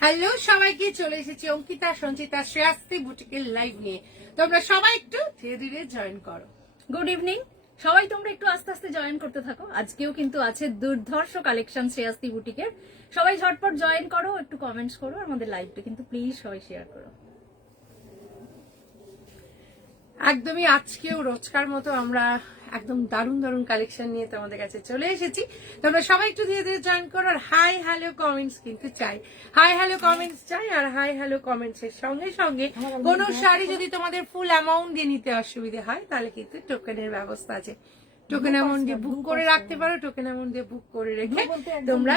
Hello সবাইকে, চলে এসেছি অঙ্কিতা সঞ্চিতা শ্রেয়াস্তি বুটিকের লাইভ নিয়ে। তোমরা সবাই একটু ধীরে ধীরে জয়েন করো। গুড ইভিনিং সবাই, তোমরা একটু আস্তে আস্তে জয়েন করতে থাকো। আজকেও কিন্তু আছে দুর্ধর্ষ কালেকশন শ্রেয়াস্তি বুটিকের। সবাই ঝটপট জয়েন করো, একটু কমেন্টস করো, আর আমাদের লাইভটা কিন্তু প্লিজ সবাই শেয়ার করো। একদমই আজকেও রোজকার মতো আমরা একদম দারুণ দারুণ কালেকশন নিয়ে তোমাদের কাছে চলে এসেছি। তোমরা সবাই একটু ধীরে ধীরে জয়েন করো। আর হাই হ্যালো কমেন্টস কিন্তু চাই, হাই হ্যালো কমেন্টস চাই। আর হাই হ্যালো কমেন্টস এর সঙ্গে সঙ্গে কোনো শাড়ি যদি তোমাদের ফুল অ্যামাউন্ট দিয়ে নিতে অসুবিধা হয় তাহলে কিন্তু টোকেনের ব্যবস্থা আছে। টোকেন অ্যামাউন্ট দিয়ে বুক করে রাখতে পারো। টোকেন অ্যামাউন্ট দিয়ে বুক করে রেখে তোমরা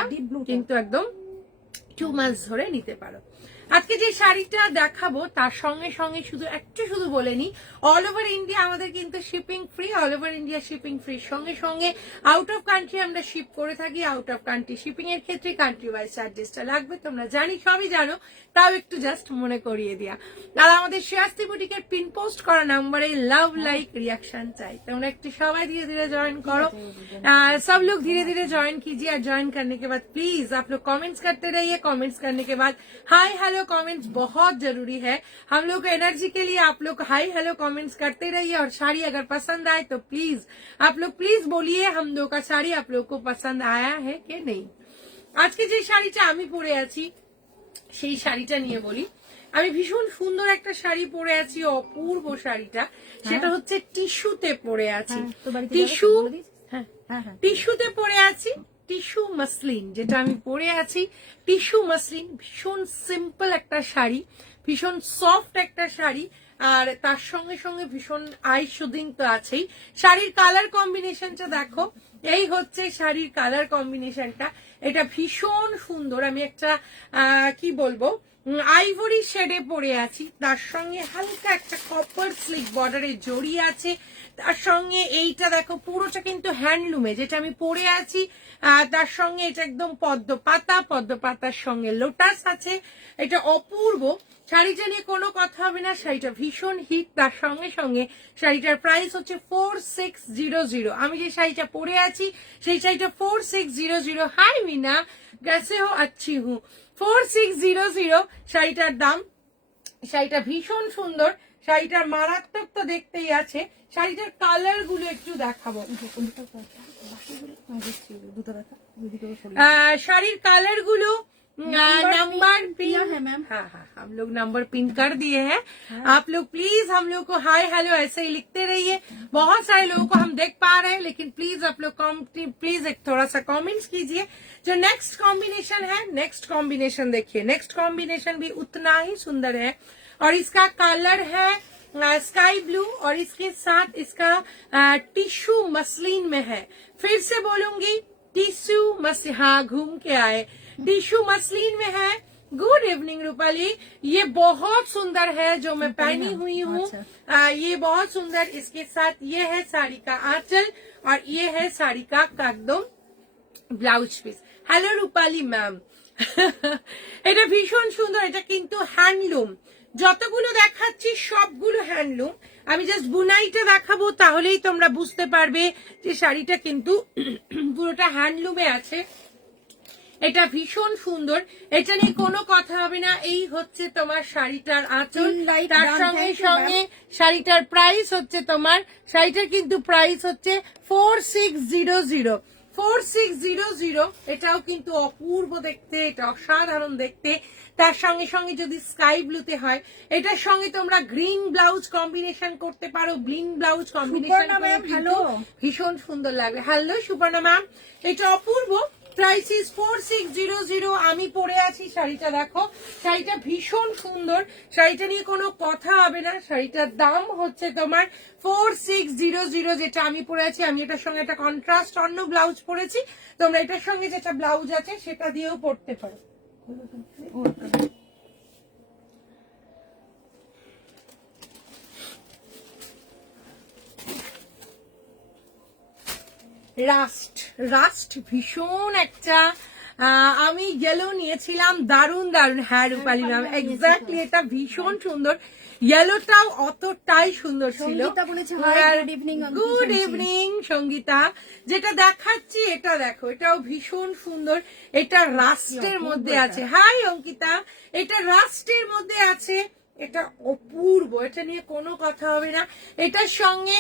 কিন্তু একদম 2 মাস ধরে নিতে পারো। আজকে যে শাড়িটা দেখাবো তার সঙ্গে সঙ্গে শুধু বলে নি, অল ওভার ইন্ডিয়া আমাদের কিন্তু shipping free. All over India shipping free সঙ্গে সঙ্গে আউট অফ কান্ট্রি আমরা শিপ করে থাকি। আউট অফ কান্ট্রি শিপিং এর ক্ষেত্রে কান্ট্রি ওয়াইজ চার্জেসটা লাগবে, তোমরা সবই জানো, তাও একটু জাস্ট মনে করিয়ে দিয়া। আর আমাদের শ্রেয়াস্তি বুটিকের পিন পোস্ট করা নাম্বারে লাভ লাইক रिएक्शन চাই। তোমরা একটু সবাই धीरे धीरे ज्वाइन करो। सब लोग धीरे धीरे ज्वाइन कीजिए। और ज्वाइन करने के बाद प्लीज आप लोग कमेंट्स करते रहिए। कमेंट्स करने के बाद हाय हेलो कमेंट्स बहुत जरूरी है। हम लोग को एनर्जी के लिए आप लोग हाय हेलो कमेंट्स करते रहिए। और साड़ी अगर पसंद आए तो प्लीज आप लोग प्लीज बोलिए हम लोग का साड़ी आप लोग को पसंद आया है कि नहीं। आज के যে শাড়িটা আমি পরে আছি সেই শাড়িটা নিয়ে বলি। আমি ভীষণ সুন্দর একটা শাড়ি পরে আছি, অপূর্ব শাড়িটা। সেটা হচ্ছে টিস্যুতে পরে আছি। টিস্যুতে পরে আছি, টিস্যু মাসলিন যেটা আমি পরে আছি। টিস্যু মাসলিন ভীষণ সিম্পল একটা শাড়ি, ভীষণ সফট একটা শাড়ি। আর তার সঙ্গে সঙ্গে ভীষণ আই শুদিং তো আছেই। শাড়ির কালার কম্বিনেশনটা দেখো, এই হচ্ছে শাড়ির কালার কম্বিনেশনটা। এটা ভীষণ সুন্দর। আমি একটা কি বলবো, আইভরি শেডে পরে আছি। তার সঙ্গে হালকা একটা কপার স্লিক বর্ডারে জড়িয়ে আছে। তার সঙ্গে এইটা দেখো পুরোটা কিন্তু হ্যান্ডলুমে যেটা আমি পরে আছি। তার সঙ্গে এটা একদম পদ্মপাতার সঙ্গে লোটাস আছে। এটা অপূর্ব। শাড়িটা নিয়ে কোনো কথা হবে না, শাড়িটা ভীষণ হিট। তার সঙ্গে সঙ্গে শাড়িটার প্রাইস হচ্ছে 4600। আমি যে শাড়িটা পরে আছি সেই শাড়িটা 4600। হাই মিনা, कैसे हो? अच्छी हूँ। 4600 শাড়িটার দাম। শাড়িটা ভীষণ সুন্দর, শাড়িটার মারাত্মক তো দেখতেই আছে। শাড়িটার কালার গুলো একটু দেখাবো। শাড়ির কালার গুলো नंबर पिन है मैम। हाँ हाँ, हम लोग नंबर पिन कर दिए हैं। आप लोग प्लीज हम लोग को हाय हेलो ऐसे ही लिखते रहिए। बहुत सारे लोगों को हम देख पा रहे हैं, लेकिन प्लीज आप लोग प्लीज एक थोड़ा सा कमेंट्स कीजिए। जो नेक्स्ट कॉम्बिनेशन है, नेक्स्ट कॉम्बिनेशन देखिए। नेक्स्ट कॉम्बिनेशन भी उतना ही सुंदर है। और इसका कलर है स्काई ब्लू और इसके साथ इसका टिश्यू मसलिन में है। फिर से बोलूंगी, टिश्यू मसलिन, हाँ घूम के आए, टिश्यू मसलिन में है। गुड इवनिंग रूपाली, ये बहुत सुंदर है जो मैं पहनी हुई हूँ। ये बहुत सुंदर। इसके साथ ये है साड़ी का आंचल और ये है साड़ी का एकदम blouse piece. Hello Rupali ma'am. এটা ভীষণ সুন্দর। এটা কিন্তু হ্যান্ডলুম। যতগুলো দেখাচ্ছি সবগুলো হ্যান্ডলুম। আমি জাস্ট বুনাইটা দেখাবো, তাহলেই তোমরা বুঝতে পারবে যে শাড়িটা কিন্তু পুরোটা হ্যান্ডলুমে আছে। এটা ভীষণ সুন্দর, এটা নিয়ে কোনো কথা হবে না। এই হচ্ছে তোমার শাড়িটার আঁচল। তার সঙ্গে সঙ্গে শাড়িটার প্রাইস হচ্ছে তোমার, শাড়িটার কিন্তু প্রাইস হচ্ছে 4600। 4600। এটাও কিন্তু অপূর্ব দেখতে, এটা অসাধারণ দেখতে। তার সঙ্গে সঙ্গে যদি স্কাই ব্লুতে হয়, এটার সঙ্গে তোমরা গ্রিন ব্লাউজ কম্বিনেশন করতে পারো। গ্রিন ব্লাউজ কম্বিনেশন ভীষণ সুন্দর লাগবে। হ্যালো সুপর্ণা ম্যাম, এটা অপূর্ব। Price is 4600। আমি পরে আছি, শাড়িটা দেখো, শাড়িটা ভীষণ সুন্দর। শাড়িটা নিয়ে কোনো কথা হবে না। শাড়িটার দাম হচ্ছে তোমার 4600, যেটা আমি পরে আছি। আমি এটার সঙ্গে একটা কন্ট্রাস্ট অন্য ব্লাউজ পরেছি। তোমরা এটার সঙ্গে যেটা ব্লাউজ আছে সেটা দিয়েও পরতে পারো। রাস্ট ভীষণ একটা আমি ইয়েলো নিয়েছিলাম, দারুন দারুন। হ্যাঁ রূপালী ম্যাম, এক্স্যাক্টলি, এটা ভীষণ সুন্দর। ইয়েলোটাও অতটাই সুন্দর ছিল। Good evening Sangita. যেটা দেখাচ্ছি এটা দেখো, এটাও ভীষণ সুন্দর। এটা রাস্টের মধ্যে আছে। হাই অঙ্কিতা, এটা রাস্টের মধ্যে আছে। এটা অপূর্ব, এটা নিয়ে কোনো কথা হবে না। এটার সঙ্গে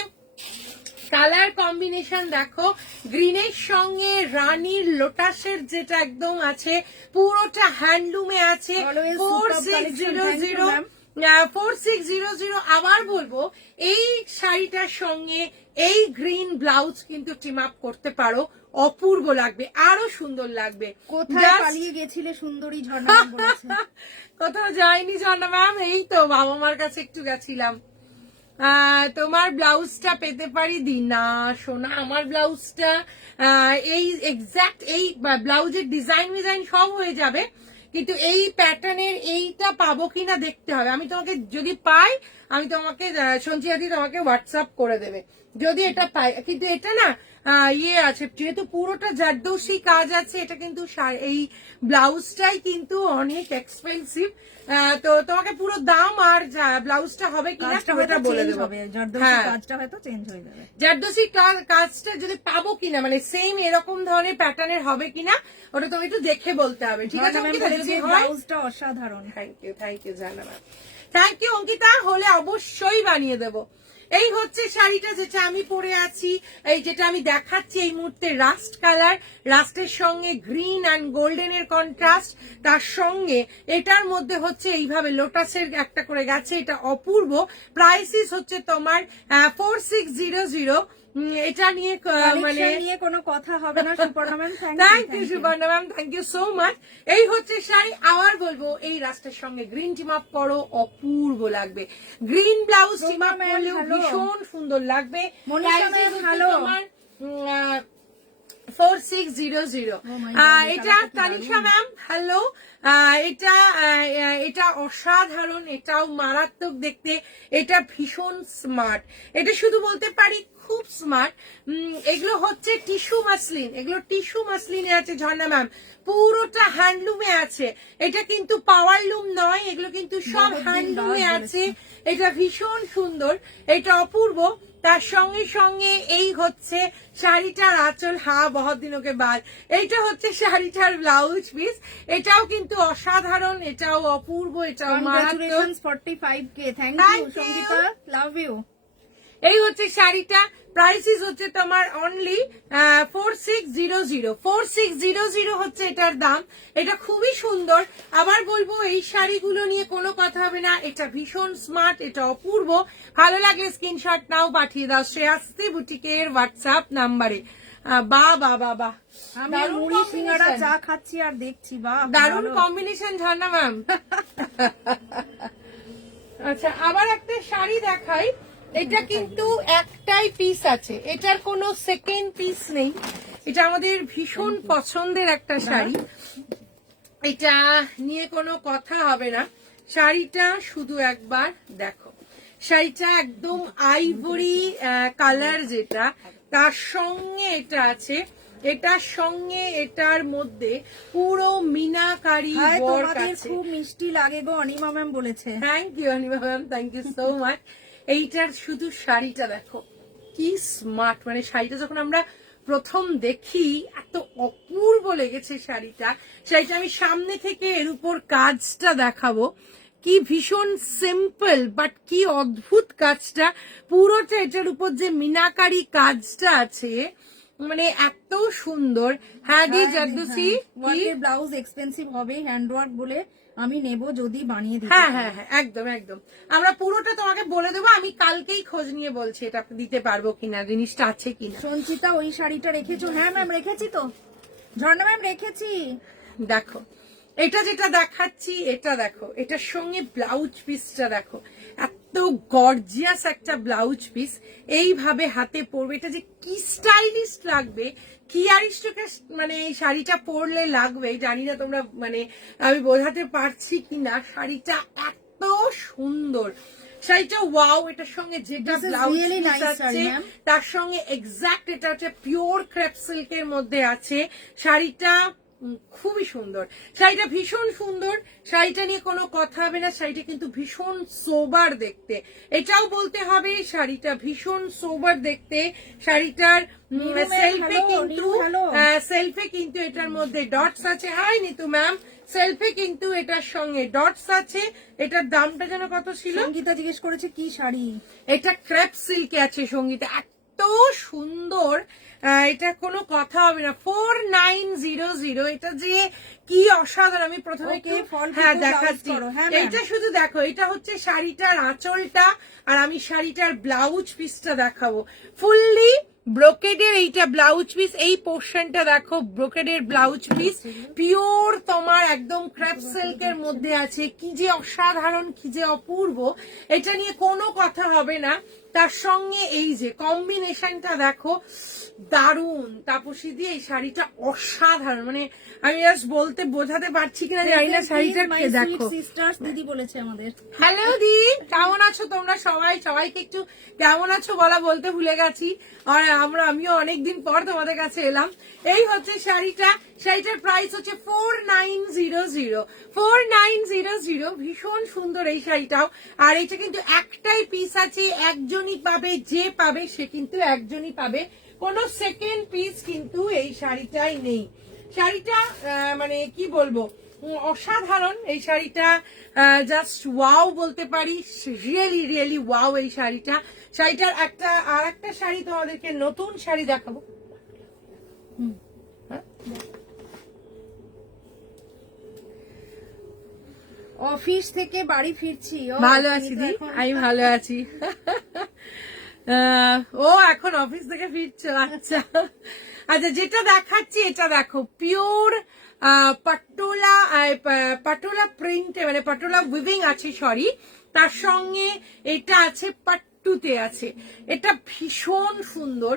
কালার কম্বিনেশন দেখো, গ্রিনের সঙ্গে রানীর লোটাসের যেটা একদম আছে, পুরোটা হ্যান্ডলুমে আছে। 4600 আবার বলবো, এই শাড়িটার সঙ্গে এই গ্রিন ব্লাউজ কিন্তু টিম আপ করতে পারো, অপূর্ব লাগবে, আরো সুন্দর লাগবে। কোথায় পালিয়ে গেছিলে সুন্দরী ঝর্ণা বলেছে? কোথাও যাইনি ঝর্ণা ম্যাম, এই তো বাবা মার কাছে একটু গেছিলাম। তোমার ব্লাউজটা পেতে পারি? দিন না সোনা, আমার ব্লাউজটা এই এক্সাক্ট এই ব্লাউজের ডিজাইন সব হয়ে যাবে, কিন্তু এই প্যাটার্নের এইটা পাবো কিনা দেখতে হবে। আমি তোমাকে যদি পাই, আমি তোমাকে সঞ্চিয়াদি তোমাকে হোয়াটসঅ্যাপ করে দেবে যদি এটা পাই। কিন্তু এটা না ইয়ে আছে, যেহেতু পুরোটা জারদৌসি কাজ আছে, এটা কিন্তু এই ব্লাউজটাই কিন্তু অনেক এক্সপেন্সিভ। তো তোমাকে পুরো দাম আর ব্লাউজটা হবে কিনা এটা বলে দেবো। হ্যাঁ, জারদৌসি কাজটা যদি পাবো কিনা, মানে সেম এরকম ধরনের প্যাটার্নের হবে কিনা, ওটা তুমি একটু দেখে বলতে হবে, ঠিক আছে? ব্লাউজটা অসাধারণ। থ্যাংক ইউ জানাবা, থ্যাংক ইউ অঙ্কিতা। হলে অবশ্যই বানিয়ে দেবো। এই হচ্ছে শাড়িটা যেটা আমি পরে আছি, এই যেটা আমি দেখাচ্ছি এই মুহূর্তে, রাস্ট কালার, রাস্টের সঙ্গে গ্রিন অ্যান্ড গোল্ডেন এর কন্ট্রাস্ট, তার সঙ্গে এটার মধ্যে হচ্ছে এইভাবে লোটাসের একটা করে গেছে, এটা অপূর্ব। প্রাইসিস হচ্ছে তোমার 4600। এটা নিয়ে মানে কোনো কথা হবে না Suparna ma'am. Thank you Suparna ma'am, thank you so much. এই হচ্ছে শাড়ি। আবার বলবো, এই রাস্তার সঙ্গে গ্রিন টিম আপ করো, অপূর্ব লাগবে। গ্রিন ব্লাউজ টিম আপ করলেও ভীষণ সুন্দর লাগবে। তোমার 4600। এটা তানিশা ম্যাম, হ্যালো। এটা অসাধারণ, এটাও মারাত্মক দেখতে, এটা ভীষণ স্মার্ট, এটা শুধু বলতে পারি খুব স্মার্ট। এগুলো হচ্ছে টিস্যু মাসলিন, এগুলো টিস্যু মাসলিনে আছে ঝর্ণা ম্যাম, পুরোটা হ্যান্ডলুমে আছে। এটা কিন্তু পাওয়ার লুম নয়, এগুলো কিন্তু সব হ্যান্ডলুমে আছে। এটা ভীষণ সুন্দর, এটা অপূর্ব। তার সঙ্গে সঙ্গে এই হচ্ছে শাড়িটার আঁচল, বহুত দিনকে বাদ। এইটা হচ্ছে শাড়িটার ব্লাউজ পিস, এটাও কিন্তু অসাধারণ, এটাও অপূর্ব, এটাও মারাত্মক। 45K। Thank you Sangita, love you. এই হচ্ছে শাড়িটা, প্রাইসিস হচ্ছে তোমার অনলি 4600। 4600 হচ্ছে এটার দাম। এটা খুবই সুন্দর। আবার বলবো, এই শাড়িগুলো নিয়ে কোনো কথা হবে না, এটা ভীষণ স্মার্ট, এটা অপূর্ব। ভালো লাগলে স্ক্রিনশট নাও, পাঠিয়ে দাও শ্রেয়াস্তি বুটিকের হোয়াটসঅ্যাপ নাম্বারে। বাহ, আমি মুড়ি সিঙ্গাড়া চা খাচ্ছি আর দেখছি, দারুণ কম্বিনেশন ঝর্ণা ম্যাম। আচ্ছা, আবার একটা শাড়ি দেখাই। এটা কিন্তু একটাই পিস আছে, এটার কোনো সেকেন্ড পিস নেই। এটা আমাদের ভীষণ পছন্দের একটা শাড়ি, এটা নিয়ে কোনো কথা হবে না। শাড়িটা শুধু একবার দেখো, শাড়িটা একদম আইভরি কালার, যেটা তার সঙ্গে এটা আছে, এটার সঙ্গে এটার মধ্যে পুরো মিনাকারি ওয়ার্ক আছে। খুব মিষ্টি লাগে গো, অনিমা ম্যাম বলেছে। Thank you Anima ma'am, thank you so much. এইটার শুধু শাড়িটা দেখো কি স্মার্ট, মানে শাড়িটা যখন আমরা প্রথম দেখি এত অপূর্ব লেগেছে শাড়িটা। আমি সামনে থেকে এর উপর কাজটা দেখাবো, কি ভীষণ সিম্পল বাট কি অদ্ভুত কাজটা, পুরোটা এটার উপর যে মিনাকারি কাজটা আছে, মানে এত সুন্দর। হ্যাঁ দি জারদৌসি, ব্লাউজ এক্সপেন্সিভ হবে হ্যান্ডওয়ার্ক বলে আমি নেব যদি বানিয়ে দিই। হ্যাঁ, একদম একদম, আমরা পুরোটা তোমাকে বলে দেবো। আমি কালকেই খোঁজ নিয়ে বলছি এটা দিতে পারবো কিনা, জিনিসটা আছে কিনা। সঞ্চিতা, ওই শাড়িটা রেখেছো? হ্যাঁ ম্যাম রেখেছি তো, ঝর্ণা ম্যাম রেখেছি। দেখো, এটা যেটা দেখাচ্ছি, এটা দেখো, এটার সঙ্গে ব্লাউজ পিসটা দেখো, এত গর্জিয়াস একটা ব্লাউজ পিস, এইভাবে হাতে পরবে, এটা যে কি স্টাইলিশ লাগবে, কি আরিস্টোক্র্যাট, মানে এই শাড়িটা পরলে লাগবে, জানি না তোমরা মানে আমি বোঝাতে পারছি কিনা। শাড়িটা এত সুন্দর, শাড়িটা ওয়াও। এটার সঙ্গে যেটা ব্লাউজ পিস আছে তার সঙ্গে এক্সাক্ট এটা হচ্ছে পিওর ক্রেপ সিল্কের মধ্যে আছে। শাড়িটা খুবই সুন্দর শাড়িটা, ভীষণ সুন্দর শাড়িটা নিয়ে কোনো কথা হবে না। শাড়িটা কিন্তু ভীষণ সোবার দেখতে, এটাও বলতে হবে শাড়িটা ভীষণ সোবার দেখতে। শাড়িটার সেলফে কিন্তু এটার মধ্যে ডটস আছে। হাই নিতু ম্যাম, সেলফে কিন্তু এটার সঙ্গে ডটস আছে। এটার দামটা যেন কত ছিল? সঙ্গীতা জিজ্ঞেস করেছে কি শাড়ি। এটা ক্রেপ সিল্কে আছে সঙ্গীতা, এত সুন্দর, এটা কোনো কথা হবে না। 4900, এটা যে কি অসাধারণ। আমি প্রথমে হ্যাঁ দেখাচ্ছি, এটা শুধু দেখো, এটা হচ্ছে শাড়িটার আঁচলটা, আর আমি শাড়িটার ব্লাউজ পিসটা দেখাবো। ফুললি ব্রোকেডের এইটা ব্লাউজ পিস, এই পোর্শনটা দেখো ব্রোকেডের ব্লাউজ পিস, পিওর তোমার একদম ক্রেপ সিল্কের মধ্যে আছে। কি যে অসাধারণ, কি যে অপূর্ব, এটা নিয়ে কোনো কথা হবে না। তার সঙ্গে এই যে কম্বিনেশনটা দেখো, দারুণ। তাপসী দিয়ে এই শাড়িটা অসাধারণ, মানে আমি জাস্ট বলতে বোঝাতে পারছি কিনা জানি না। শাড়িটা দেখো, সিস্টার্স দিদি বলেছে আমাদের। হ্যালো দি, কেমন আছো তোমরা সবাই? সবাইকে একটু কেমন আছো বলতে ভুলে গেছি। আর আমিও অনেকদিন পর তোমাদের কাছে এলাম। এই হচ্ছে শাড়িটা, শাড়িটার প্রাইস হচ্ছে 4900। 4900, ভীষণ সুন্দর এই শাড়িটাও। আর এটা কিন্তু একটাই পিস আছে, একজনই পাবে, যে পাবে সে কিন্তু একজনই পাবে, কোনো সেকেন্ড পিস কিন্তু এই শাড়িটাই নেই। শাড়িটা মানে কি বলবো, অসাধারণ এই শাড়িটা, জাস্ট ওয়াও বলতে পারি, রিয়েলি রিয়েলি ওয়াও এই শাড়িটা। শাড়িটার আর একটা শাড়ি তোমাদেরকে নতুন শাড়ি দেখাবো। অফিস থেকে বাড়ি ফিরছি। ভালো আছি দি, আমি ভালো আছি। ও এখন অফিস থেকে ফিরছো, আচ্ছা আচ্ছা। যেটা দেখাচ্ছি এটা দেখো, পিওর পাটোলা প্রিন্ট, মানে পাটোলা উইভিং আছে, সরি, তার সঙ্গে এটা আছে পাট্টুতে আছে। এটা ভীষণ সুন্দর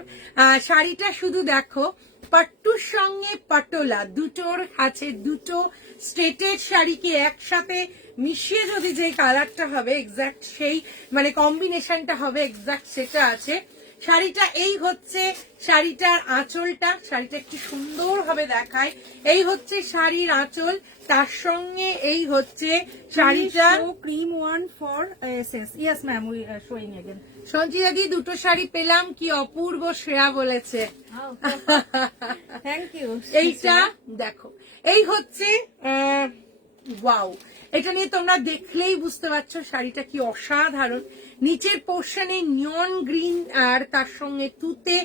শাড়িটা, শুধু দেখো পাট্টুর সঙ্গে পাটোলা দুটোর আছে। দুটো স্টেটের শাড়িকে একসাথে মিশিয়ে যদি যে কালারটা হবে এক্সাক্ট, সেই মানে কম্বিনেশনটা হবে এক্সাক্ট, সেটা আছে। শাড়িটা এই হচ্ছে শাড়িটার আঁচলটা, শাড়িটা একটু সুন্দর ভাবে দেখায়। এই হচ্ছে শাড়ির আঁচল, তার সঙ্গে এই হচ্ছে শাড়িটা cream one for SS. Yes ma'am, we showing again. Sanchita di, দুটো শাড়ি পেলাম, কি অপূর্ব, শ্রেয়া বলেছে। Thank you. এইটা দেখো, এই হচ্ছে ওয়াও। এটা নিয়ে তোমরা দেখলেই বুঝতে পারছো শাড়িটা কি অসাধারণ। নিচের পোর্শনে নিয়ন গ্রিন আর তার সঙ্গে তুতে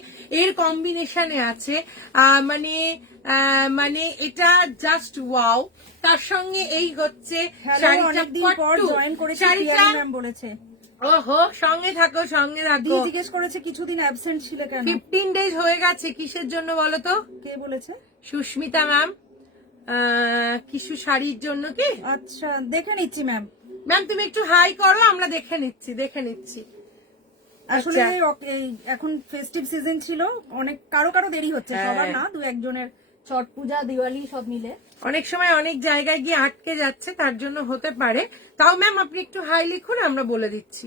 এর কম্বিনেশনে আছে, মানে এটা জাস্ট ওয়াও। তার সঙ্গে এই হচ্ছে শাড়িটা, বলেছে ওহো, সঙ্গে থাকো সঙ্গে থাকো। জিজ্ঞেস করেছে কিছুদিন অ্যাবসেন্ট ছিলে কেন? 15 ডেজ হয়ে গেছে, কিসের জন্য বলো তো? কে বলেছে? সুস্মিতা ম্যাম। কিছু শাড়ির জন্য কি? আচ্ছা, দেখে নিচ্ছি ম্যাম। ম্যাম তুমি একটু হাই করো, আমরা দেখে নিচ্ছি। আসলে এখন ফেস্টিভ সিজন ছিল, অনেক কারো দেরি হচ্ছে, সবার না, দু একজনের ছট পূজা দিওয়ালি সব মিলে অনেক সময় অনেক জায়গায় গিয়ে আটকে যাচ্ছে, তার জন্য হতে পারে। তাও ম্যাম আপনি একটু হাই লিখুন, আমরা বলে দিচ্ছি।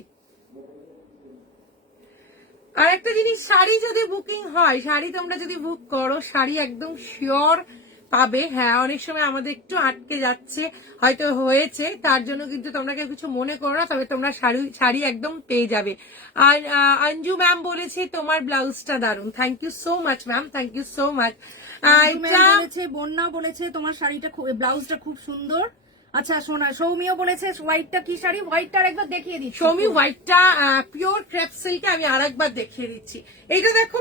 আর একটা জিনিস, শাড়ি যদি বুকিং হয়, শাড়ি তোমরা যদি বুক করো, শাড়ি একদম শিওর পাবে। হ্যাঁ, অনেক সময় আমাদের একটু আটকে যাচ্ছে, হয়তো হয়েছে, তার জন্য কিন্তু তোমরা কেউ কিছু মনে করো না, তবে তোমরা শাড়ি একদম পেয়ে যাবে। আর অঞ্জু ম্যাম বলেছে তোমার ব্লাউজটা দারুন। Thank you so much ma'am, thank you so much. Bonya বলেছে তোমার শাড়িটা, ব্লাউজটা খুব সুন্দর। আচ্ছা শোনা, সৌমিও বলেছে হোয়াইটটা কি শাড়ি, হোয়াইটটা একবার দেখিয়ে দিচ্ছি। সৌমি, হোয়াইটটা পিওর ক্রেপ সিল্কে, আমি আরেকবার দেখিয়ে দিচ্ছি। এইটা দেখো,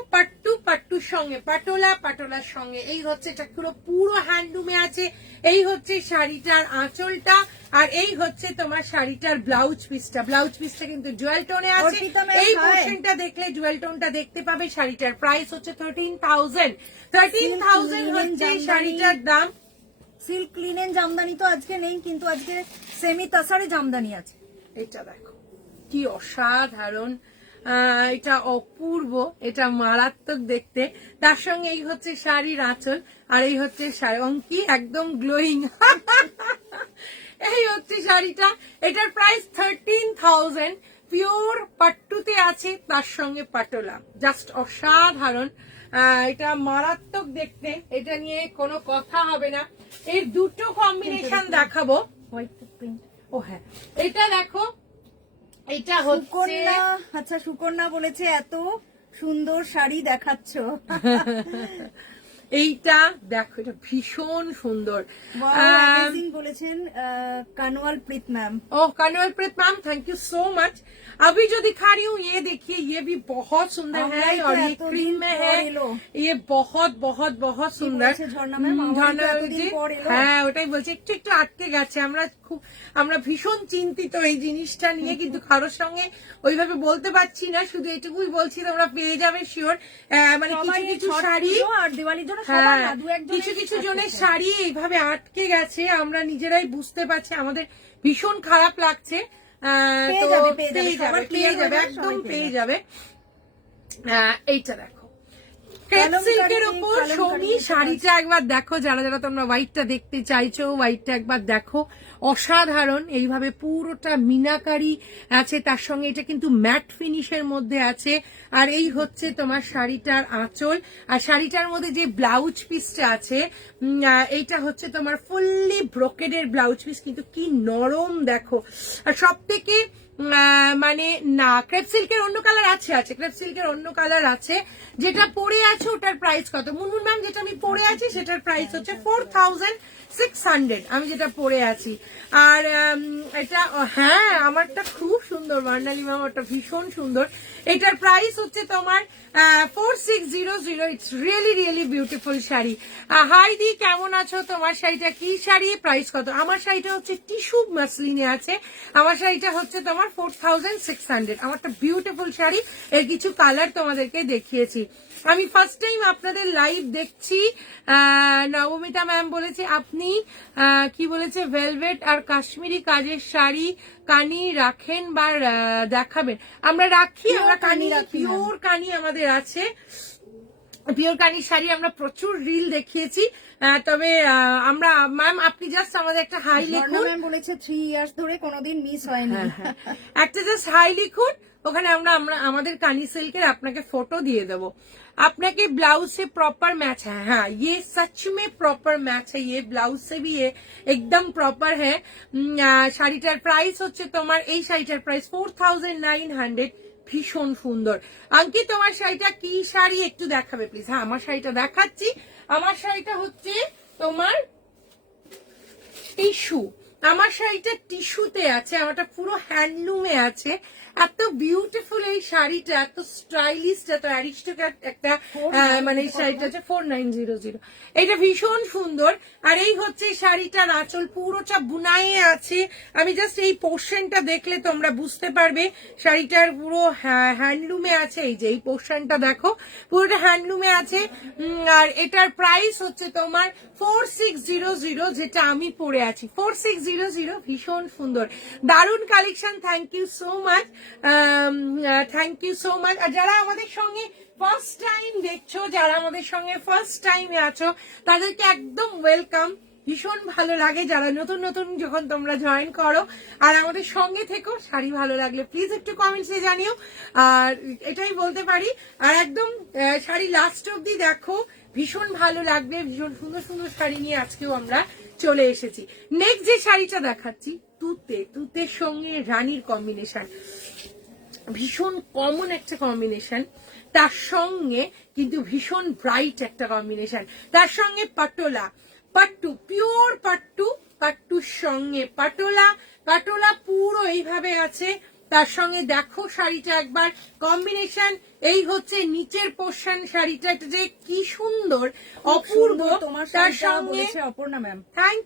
পাট্টুর সঙ্গে পাটোলার সঙ্গে, এই হচ্ছে এটা পুরো হ্যান্ডলুমে আছে। এই হচ্ছে শাড়িটার আঁচলটা, আর এই হচ্ছে তোমার শাড়িটার ব্লাউজ পিসটা কিন্তু জুয়েল টোনে আছে। এই পোর্শনটা দেখলে জুয়েল টোনটা দেখতে পাবে। শাড়িটার প্রাইস হচ্ছে 13,000 হচ্ছে শাড়িটার দাম। সিল্ক লিনেন জামদানি তো আজকে নেই, কিন্তু আজকে সেমি তাসারে জামদানি আছে। এটা দেখো কি অসাধারণ, এটা অপূর্ব, এটা মারাত্মক দেখতে। তার সঙ্গে এই হচ্ছে শাড়ির আঁচল, আর এই হচ্ছে শাড়ি অঙ্কি, একদম গ্লোয়িং। এই হচ্ছে শাড়িটা, এটার প্রাইস 13,000। পিওর পাট্টুতে আছে, তার সঙ্গে পাটোলা, জাস্ট অসাধারণ। এটা মারাত্মক দেখতে, এটা নিয়ে কোনো কথা হবে না। এর দুটো কম্বিনেশন দেখাবো। ও হ্যাঁ, এটা দেখো, এটা হচ্ছে আচ্ছা সুকন্যা বলেছে এত সুন্দর শাড়ি দেখাচ্ছ। এইটা দেখো, এটা ভীষণ সুন্দর। বলেছেন Kanwal Preet ma'am. Oh Kanwal Preet ma'am, thank you so much. अभी जो दिखा रही हूँ ये देखिए, ये भी बहुत सुंदर है और ये क्रीम में है, ये बहुत बहुत बहुत सुंदर। ঝর্ণা জি হ্যাঁ, ওটাই বলছি, একটু একটু আটকে গেছে। আমরা ভীষণ চিন্তিত এই জিনিসটা নিয়ে, কিন্তু কারোর সঙ্গে ওইভাবে বলতে পারছি না। শুধু এটুকুই বলছি, তোমরা পেয়ে যাবে শিওর। মানে কিছু কিছু শাড়ি আর দিওয়ালির জন্য কিছু কিছু জনের শাড়ি এইভাবে আটকে গেছে, আমরা নিজেরাই বুঝতে পারছি, আমাদের ভীষণ খারাপ লাগছে। তো পেয়ে যাবে, একদম পেয়ে যাবে। এইটা দেখো, ক্রেপ সিল্কের উপর শনি শাড়িটা একবার দেখো, যারা যারা তোমরা হোয়াইটটা দেখতে চাইছো, হোয়াইটটা একবার দেখো, অসাধারণ। এইভাবে পুরোটা মিনাকারি আছে, তার সঙ্গে এটা কিন্তু ম্যাট ফিনিশের মধ্যে আছে। আর এই হচ্ছে তোমার শাড়িটার আঁচল, আর শাড়িটার মধ্যে যে ব্লাউজ পিসটা আছে, এইটা হচ্ছে তোমার ফুললি ব্রোকেডের ব্লাউজ পিস, কিন্তু কি নরম দেখো। আর সব থেকে মানে না, ক্রেপ সিল্কের অন্য কালার আছে, ক্রেপ সিল্কের অন্য কালার আছে। যেটা পরে আছে ওটার প্রাইস কত মুনমুন ম্যাম? যেটা আমি পরে আছি সেটার প্রাইস হচ্ছে 4600, আমি যেটা পরে আছি। আর এটা হ্যাঁ, আমারটা খুব সুন্দর, বর্ণালী ম্যাম ওটা ভীষণ সুন্দর। এটার প্রাইস হচ্ছে তোমার 4600। It's really really beautiful sari. Hi di, কেমন আছো? তোমার শাড়িটা কি শাড়ি, প্রাইস কত? আমার শাড়িটা হচ্ছে টিস্যু মাসলিনে আছে, আমার শাড়িটা হচ্ছে তোমার 4600। আমারটা বিউটিফুল শাড়ি, এর কিছু কালার তোমাদেরকে দেখিয়েছি। আমি ফার্স্ট টাইম আপনাদের লাইভ দেখছি। নবমিতা ম্যাম বলেছে আপনি কি বলেছে, ভেলভেট আর কাশ্মীরি কাজের শাড়ি কানি রাখেন বা দেখাবেন? আমরা রাখি, আমরা কানি, পিওর কানি আমাদের আছে, পিওর কানির শাড়ি আমরা প্রচুর রিল দেখিয়েছি। তবে আমরা ম্যাম, আপনি জাস্ট আমাদের একটা হাই লিখুন। ম্যাম বলেছে 3 ইয়ার্স ধরে কোনোদিন মিস হয়নি। একটা জাস্ট হাই লিখুন, ওখানে আমরা আমাদের কানি সিল্কের আপনাকে ফটো দিয়ে দেবো। আপনাকে ब्लाउज से प्रॉपर मैच है, हाँ ये सच में प्रॉपर मैच है, ये ब्लाउज से भी ये एकदम प्रॉपर है। শাড়িটার প্রাইস হচ্ছে তোমার, এই শাড়িটার প্রাইস 4900, ভীষণ সুন্দর। আঙ্কি, তোমার শাড়িটা কি শাড়ি একটু দেখাবে প্লিজ? হ্যাঁ, আমার শাড়িটা দেখাচ্ছি। আমার শাড়িটা হচ্ছে তোমার টিস্যু, আমার শাড়িটা টিস্যুতে আছে, আমারটা পুরো হ্যান্ডলুমে আছে। এত বিউটিফুল এই শাড়িটা, এত স্টাইলিশ, এত অ্যারিস্টোক্র্যাট একটা মানে এই শাড়িটা হচ্ছে 4900। এটা ভীষণ সুন্দর। আর এই হচ্ছে শাড়িটার আঁচল, পুরোটা বুনাইয়ে আছে। আমি জাস্ট এই পোর্শনটা দেখলে তোমরা বুঝতে পারবে শাড়িটার পুরো হ্যান্ডলুমে আছে। এই যে এই পোর্শনটা দেখো, পুরোটা হ্যান্ডলুমে আছে। আর এটার প্রাইস হচ্ছে তোমার 4600, যেটা আমি পরে আছি 4600। ভীষণ সুন্দর, দারুণ collection. Thank you so much, thank you so much. আর যারা আমাদের সঙ্গে ফার্স্ট টাইম দেখছো, যারা আমাদের সঙ্গে ফার্স্ট টাইমে আছো, তাদেরকে একদম ওয়েলকাম। ভীষণ ভালো লাগে যারা নতুন নতুন যখন তোমরা জয়েন করো আর আমাদের সঙ্গে থেকো। শাড়ি ভালো লাগলে প্লিজ একটু কমেন্টসে জানিও, আর এটাই বলতে পারি। আর একদম শাড়ি লাস্ট অব্দি দেখো, ভীষণ ভালো লাগবে। ভীষণ সুন্দর সুন্দর শাড়ি নিয়ে আজকেও আমরা চলে এসেছি। নেক্সট যে শাড়িটা দেখাচ্ছি, তুতের সঙ্গে রানীর কম্বিনেশন, ভীষণ কমন একটা কম্বিনেশন। তার সঙ্গে কিন্তু ভীষণ ব্রাইট একটা কম্বিনেশন, তার সঙ্গে পাটোলা, পাট্টু, পিওর পাট্টু, পাট্টুর সঙ্গে পাটোলা, পাটোলা পুরো এইভাবে আছে। তার সঙ্গে দেখো শাড়িটা একবার কম্বিনেশন, এই হচ্ছে নিচের পোর্শন। শাড়িটা যে কি সুন্দর, অপূর্ব। তার সঙ্গে অপর্ণা ম্যাম, থ্যাংক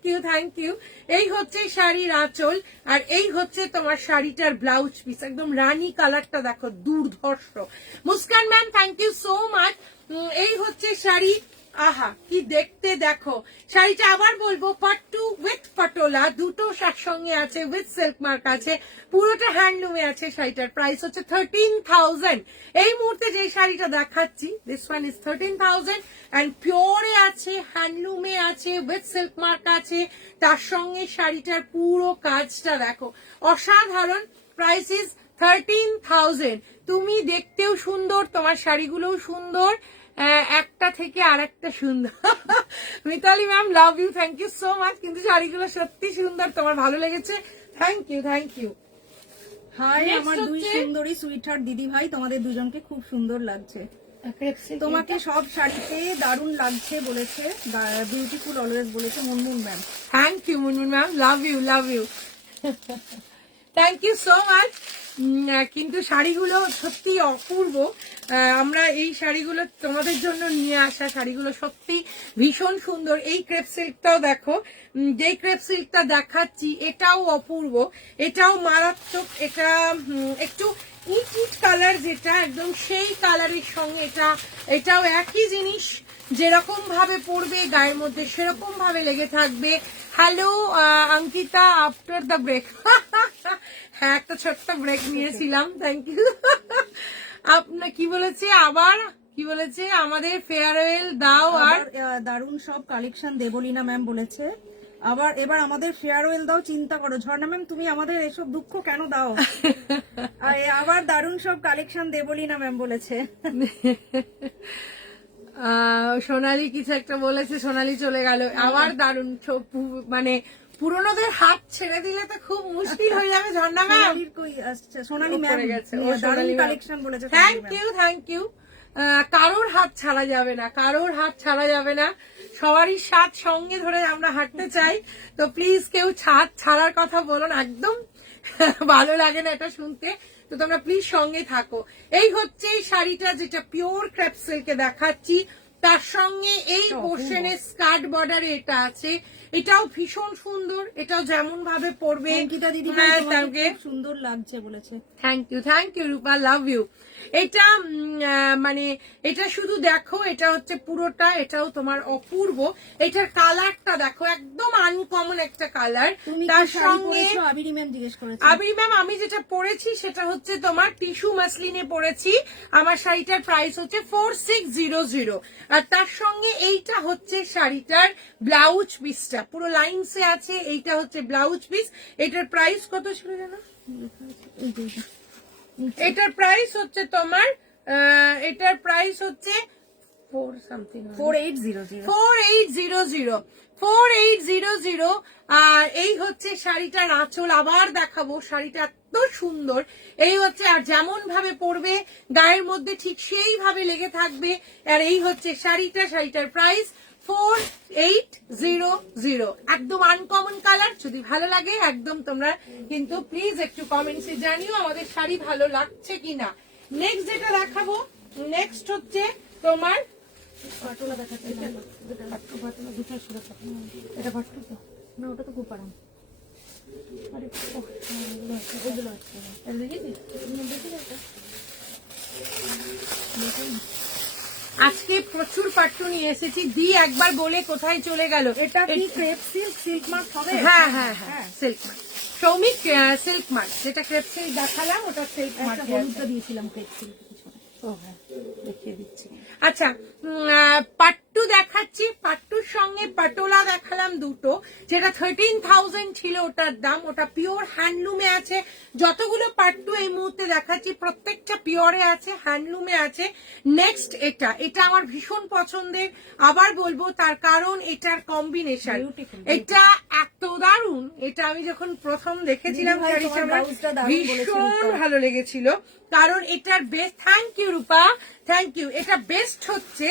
ইউ। এই হচ্ছে শাড়ির আঁচল, আর এই হচ্ছে তোমার শাড়িটার ব্লাউজ পিস। একদম রানী কালারটা দেখো, দুর্ধর্ষ। Muskan ma'am, thank you so much. এই হচ্ছে শাড়ি, আহা কি দেখতে দেখো। শাড়িটা আবার বলবো, পাট্টু উইথ পাটোলা দুটো সঙ্গে আছে, উইথ সিল্ক মার্ক আছে, পুরোটা হ্যান্ডলুমে আছে। শাড়িটার প্রাইস হচ্ছে 13000। এই মুহূর্তে যে শাড়িটা দেখাচ্ছি, দিস ওয়ান ইজ 13000 এন্ড পিওরে আছে, হ্যান্ডলুমে আছে, উইথ সিল্ক মার্ক আছে। তার সঙ্গে শাড়িটার পুরো কাজটা দেখো, অসাধারণ। Price is 13000। তুমি দেখতেও সুন্দর, তোমার শাড়িগুলোও সুন্দর, একটা থেকে আর একটা সুন্দর। Mitali ma'am love you, thank you so much. কিন্তু শাড়িগুলো সত্যি সুন্দর, তোমার ভালো লেগেছে, thank you thank you. Hi Next আমার দুই হচ্ছে- সুন্দরী সুইটহার্ট দিদি ভাই, তোমাদের দুজনকে খুব সুন্দর লাগছে। তোমাকে সব শাড়িতে দারুণ লাগছে বলেছে, বিউটিফুল অলওয়েজ বলেছে Munmun ma'am. Thank you Munmun ma'am, love you love you, thank you so much. কিন্তু শাড়িগুলো সত্যি অপূর্ব। আমরা এই শাড়িগুলো তোমাদের জন্য নিয়ে আসা, শাড়িগুলো সত্যি ভীষণ সুন্দর। এই ক্রেপ সিল্কটাও দেখো, যেই ক্রেপ সিল্কটা দেখাচ্ছি এটাও অপূর্ব, এটাও মারাত্মক। এটা একটু ইট ইট কালার, যেটা একদম সেই কালারের সঙ্গে এটাও একই জিনিস, যেরকম ভাবে পড়বে গায়ের মধ্যে সেরকম ভাবে লেগে থাকবে। Hello Ankita, after the break. হ্যাঁ, একটা ছোট্ট ব্রেক নিয়েছিলাম, থ্যাংক ইউ। আপনার কি বলেছে আবার, কি বলেছে, আমাদের ফেয়ারওয়েল দাও আর দারুণ সব কালেকশন দেবলীনা ম্যাম বলেছে। এবার আমাদের ফেয়ারওয়েল দাও, চিন্তা করো ঝর্ণা ম্যাম, তুমি আমাদের এসব দুঃখ কেন দাও? আবার দারুণ সব কালেকশন দেবলীনা ম্যাম বলেছে। সোনালি কিছু একটা বলেছে, সোনালি চলে গেল। আবার দারুণ, মানে পুরনোদের হাত ছেড়ে দিলে তো খুব মুশকিল হয়ে যাবে। ঝর্ণা ম্যাম সোনালি ম্যাম গেছে, দারুণ কালেকশন বলেছে। Thank you thank you. কারোর হাত ছাড়া যাবে না, কারোর হাত ছাড়া যাবে না, সবারই সাথ সঙ্গে ধরে আমরা হাঁটতে চাই। তো প্লিজ কেউ হাত ছাড়ার কথা বলো না, একদম ভালো লাগে না এটা শুনতে। তো তোমরা প্লিজ সঙ্গে থাকো। এই হচ্ছে এই শাড়িটা, যেটা পিওর ক্রেপ সিল্কে দেখাচ্ছি, তার সঙ্গে এই পোর্শনের স্কার্ট বর্ডারে এটা আছে, এটাও ভীষণ সুন্দর। এটাও যেমন ভাবে পড়বে অঙ্কিতা দিদি সুন্দর লাগছে বলেছে। Thank you Rupa, love you. এটা মানে এটা শুধু দেখো, এটা হচ্ছে পুরোটা, এটাও তোমার অপূর্ব। এটার কালারটা দেখো, একদম আনকমন একটা কালার। তার সঙ্গে আবিরি ম্যাম জিজ্ঞেস করেছে, আবির ম্যাম আমি যেটা পরেছি সেটা হচ্ছে তোমার টিস্যু মাসলিনে পরেছি। আমার শাড়িটার প্রাইস হচ্ছে 4600। আর তার সঙ্গে এইটা হচ্ছে শাড়িটার ব্লাউজ পিসটা, পুরো লাইনসে আছে। এইটা হচ্ছে ব্লাউজ পিস। এটার প্রাইস কত ছিল জানো? এটার প্রাইস হচ্ছে তোমার, এটার প্রাইস হচ্ছে 4800। আর এই হচ্ছে শাড়িটার আঁচল। আবার দেখাবো, শাড়িটা এত সুন্দর। এই হচ্ছে, আর যেমন ভাবে পরবে গায়ের মধ্যে ঠিক সেইভাবে লেগে থাকবে। আর এই হচ্ছে শাড়িটা, শাড়িটার প্রাইস 4800। একদম আনকমন কালার। যদি ভালো লাগে একদম তোমরা কিন্তু প্লিজ একটু কমেন্টসে জানিও আমাদের শাড়ি ভালো লাগছে কিনা। নেক্সট যেটা দেখাবো, নেক্সট হচ্ছে তোমার পাটোলা দেখাচ্ছে। এটা ভাট্টু তো না, ওটা তো খুব আরাম। আজকে প্রচুর পাট্টু নিয়ে এসেছি। দি একবার বলে কোথায় চলে গেল। এটা কি ক্রেপ সিল্ক, সিল্ক মার্ক হবে? হ্যাঁ হ্যাঁ হ্যাঁ, silk mark. Soumik silk mark, যেটা ক্রেপ সিল্ক দেখালাম ওটা সিল্ক মার্ক দিয়েছিলাম ক্রেপ সিল্ক। ও হ্যাঁ, দেখিয়ে দিচ্ছি। আচ্ছা, পাট্টু দেখাচ্ছি। পাট্টুর সঙ্গে পাটোলা দেখালাম দুটো, যেটা 13,000 ছিল ওটার দাম। ওটা পিওর হ্যান্ডলুমে আছে। যতগুলো পাট্টু এই মুহূর্তে দেখাচ্ছি প্রত্যেকটা পিওরে আছে, হ্যান্ডলুমে আছে। নেক্সট এটা আমার ভীষণ পছন্দের। আবার বলবো তার কারণ এটার কম্বিনেশন, এটা এত দারুণ। এটা আমি যখন প্রথম দেখেছিলাম ভীষণ ভালো লেগেছিল। কারণ এটার best, thank you Rupa, thank you. এটা বেস্ট হচ্ছে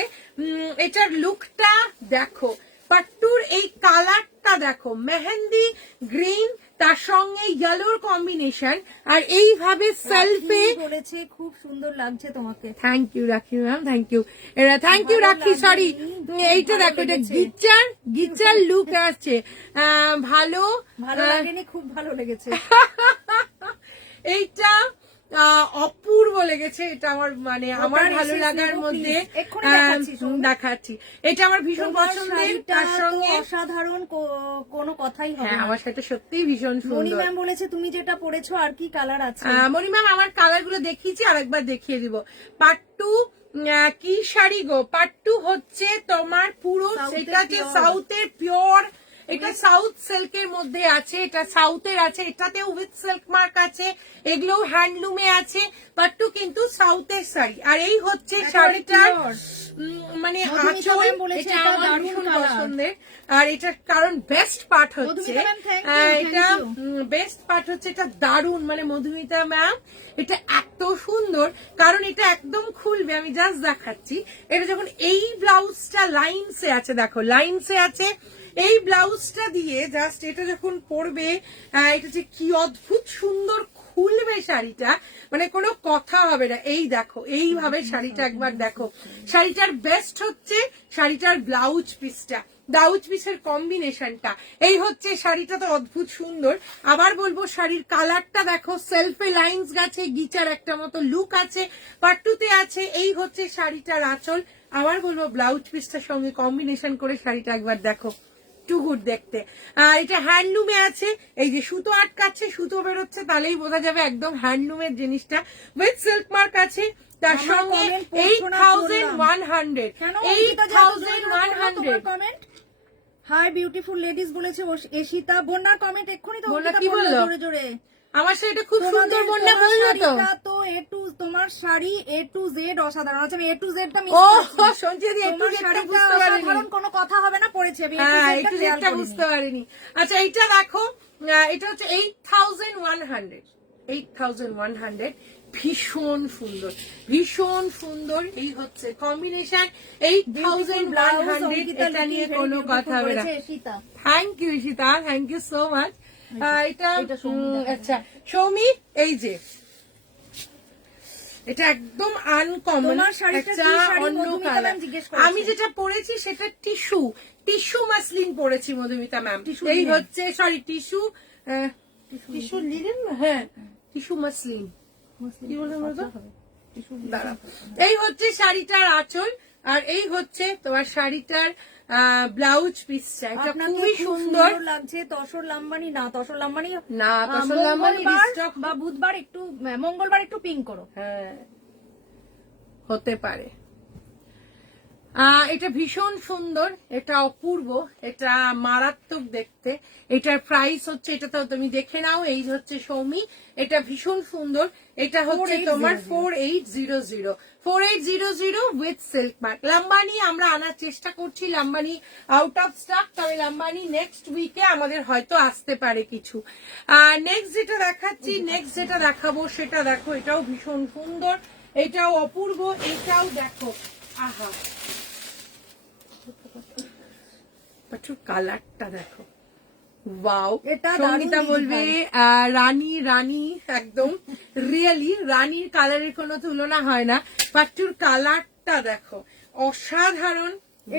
এটার লুকটা দেখো, পাট্টুর এই কালারটা দেখো, মেহেন্দি গ্রিন, তার সঙ্গে ইয়েলোর কম্বিনেশন। আর এইভাবে সেলফে বলেছে খুব সুন্দর লাগছে তোমাকে। থ্যাংক ইউ রাখি ম্যাম, থ্যাংক ইউ। এরা থ্যাংক ইউ রাখি, সরি। এইটা দেখো, এটা গিচার লুক আছে। ভালো লাগেনি, খুব ভালো লেগেছে। এইটা অপূর্ব লেগেছে। এটা আমার মানে আমার ভালো লাগার মধ্যে দেখাচ্ছি। এটা আমার ভীষণ পছন্দের। তার সঙ্গে অসাধারণ, কোনো কথাই হবে না। আমার সাথে সত্যিই ভীষণ সুন্দর। মনি ম্যাম বলেছে তুমি যেটা পরেছো আর কি কালার আছে? মনি ম্যাম আমার কালার গুলো দেখিয়েছি, আরেকবার দেখিয়ে দিব। পাট্টু কি শাড়ি গো? পাট্টু হচ্ছে তোমার পুরো, সেটা হচ্ছে সাউথের পিওর এটা সাউথ সিল্কের মধ্যে আছে, এটা সাউথের আছে, এটাতেও উইথ সিল্ক মার্ক আছে, এগুলো হ্যান্ডলুমে আছে, পাট্টু কিন্তু সাউথের শাড়ি। আর এই হচ্ছে শাড়িটার মানে আঁচল, এটা আমার ভীষণ পছন্দের। আর এটার কারণ বেস্ট পার্ট হচ্ছে, এটা বেস্ট পার্ট হচ্ছে এটা দারুণ, মানে মধুমিতা ম্যাম এটা এত সুন্দর, কারণ এটা একদম খুলবে, আমি জাস্ট দেখাচ্ছি। এটা যখন এই ব্লাউজটা লাইনসে আছে, দেখো লাইনসে আছে, এই ব্লাউজটা দিয়ে জাস্ট এটা যখন পরবে, এটা যে কি অদ্ভুত সুন্দর খুলবে শাড়িটা, মানে কোনো কথা হবে না। এই দেখো এইভাবে শাড়িটা একবার দেখো। শাড়িটার বেস্ট হচ্ছে শাড়িটার ব্লাউজ পিসটা, ব্লাউজ পিসের কম্বিনেশনটা। এই হচ্ছে শাড়িটা, তো অদ্ভুত সুন্দর। আবার বলবো শাড়ির কালারটা দেখো, সেলফে লাইন্স গেছে, গিচার একটা মতো লুক আছে, পাট্টুতে আছে। এই হচ্ছে শাড়িটার আঁচল। আবার বলবো ব্লাউজ পিসটার সঙ্গে কম্বিনেশন করে শাড়িটা একবার দেখো, টু গুড দেখতে। এটা হ্যান্ডলুমে আছে, এই যে সুতো আটকাচ্ছে, সুতো বেরোচ্ছে, তাহলেই বোঝা যাবে একদম হ্যান্ডলুমের জিনিসটা। উইথ সিল্ক মার্ক আছে, তার সঙ্গে 8,100 8,100 কমেন্ট। হাই বিউটিফুল লেডিস বলেছে এশিতা। বন্যার কমেন্ট এক্ষুনি তো বন্যা কি বললো? জোরে জোরে আমার শাড়িটা খুব সুন্দর, বন্যা বললো তো। তো এ টু, তোমার শাড়ি এ টু জেড অসাধারণ। আচ্ছা আমি এ টু জেড টা মিস ও করেছি। সঞ্জয় দি, একটু তোমার যেটা শাড়িটা বুঝতে পারিনি, অসাধারণ, কোনো কথা হবে না, পড়েছে আমি হ্যাঁ একটু যেটা বুঝতে পারিনি। আচ্ছা এইটা দেখো, এটা হচ্ছে 8,100 8,100, ভীষণ সুন্দর, ভীষণ সুন্দর। এই হচ্ছে কম্বিনেশন 8,100, এটা নিয়ে কোনো কথা হবে না। Thank you Ishita, thank you so much. এটা আচ্ছা সৌমি, এই যে এটা একদম আনকমন একটা অন্য কালার। আমি যেটা পরেছি সেটা টিস্যু, টিস্যু মাসলিন পরেছি মধুমিতা ম্যাম। এই হচ্ছে সরি টিস্যু, টিস্যু লিনেন, হ্যাঁ টিস্যু মাসলিন, কি বলে বলতো, দাঁড়াও। এই হচ্ছে শাড়িটার আঁচল, আর এই হচ্ছে তোমার শাড়িটার ব্লাউজ পিসটা। এটা খুবই সুন্দর লাগছে। তসর লাম্বানি না, তসর লাম্বানি না, তসর লাম্বানি রিস্টক বা বুধবার একটু, মঙ্গলবার একটু পিঙ্ক করো। হ্যাঁ হতে পারে। এটা ভীষণ সুন্দর, এটা অপূর্ব, এটা মারাত্মক দেখতে। এটার প্রাইস হচ্ছে, এটা তো তুমি দেখে নাও, এই হচ্ছে সৌমি, এটা ভীষণ সুন্দর। এটা হচ্ছে তোমার 4800 4800 উইথ সিল্ক মার্ক। লাম্বানি আমরা আনার চেষ্টা করছি, লাম্বানি আউট অফ স্টক, তবে লাম্বানি নেক্সট উইকে আমাদের হয়তো আসতে পারে কিছু। নেক্সট যেটা দেখাচ্ছি, নেক্সট যেটা দেখাবো সেটা দেখো, এটাও ভীষণ সুন্দর, এটাও অপূর্ব, এটাও দেখো, আহা প্রচুর কালারটা দেখো, ওয়াও। সঙ্গীতা বলবে রানী, রানী একদম রিয়েলি রানীর কালারের কোনো তুলনা হয় না। পাট্টুর কালারটা দেখো, অসাধারণ।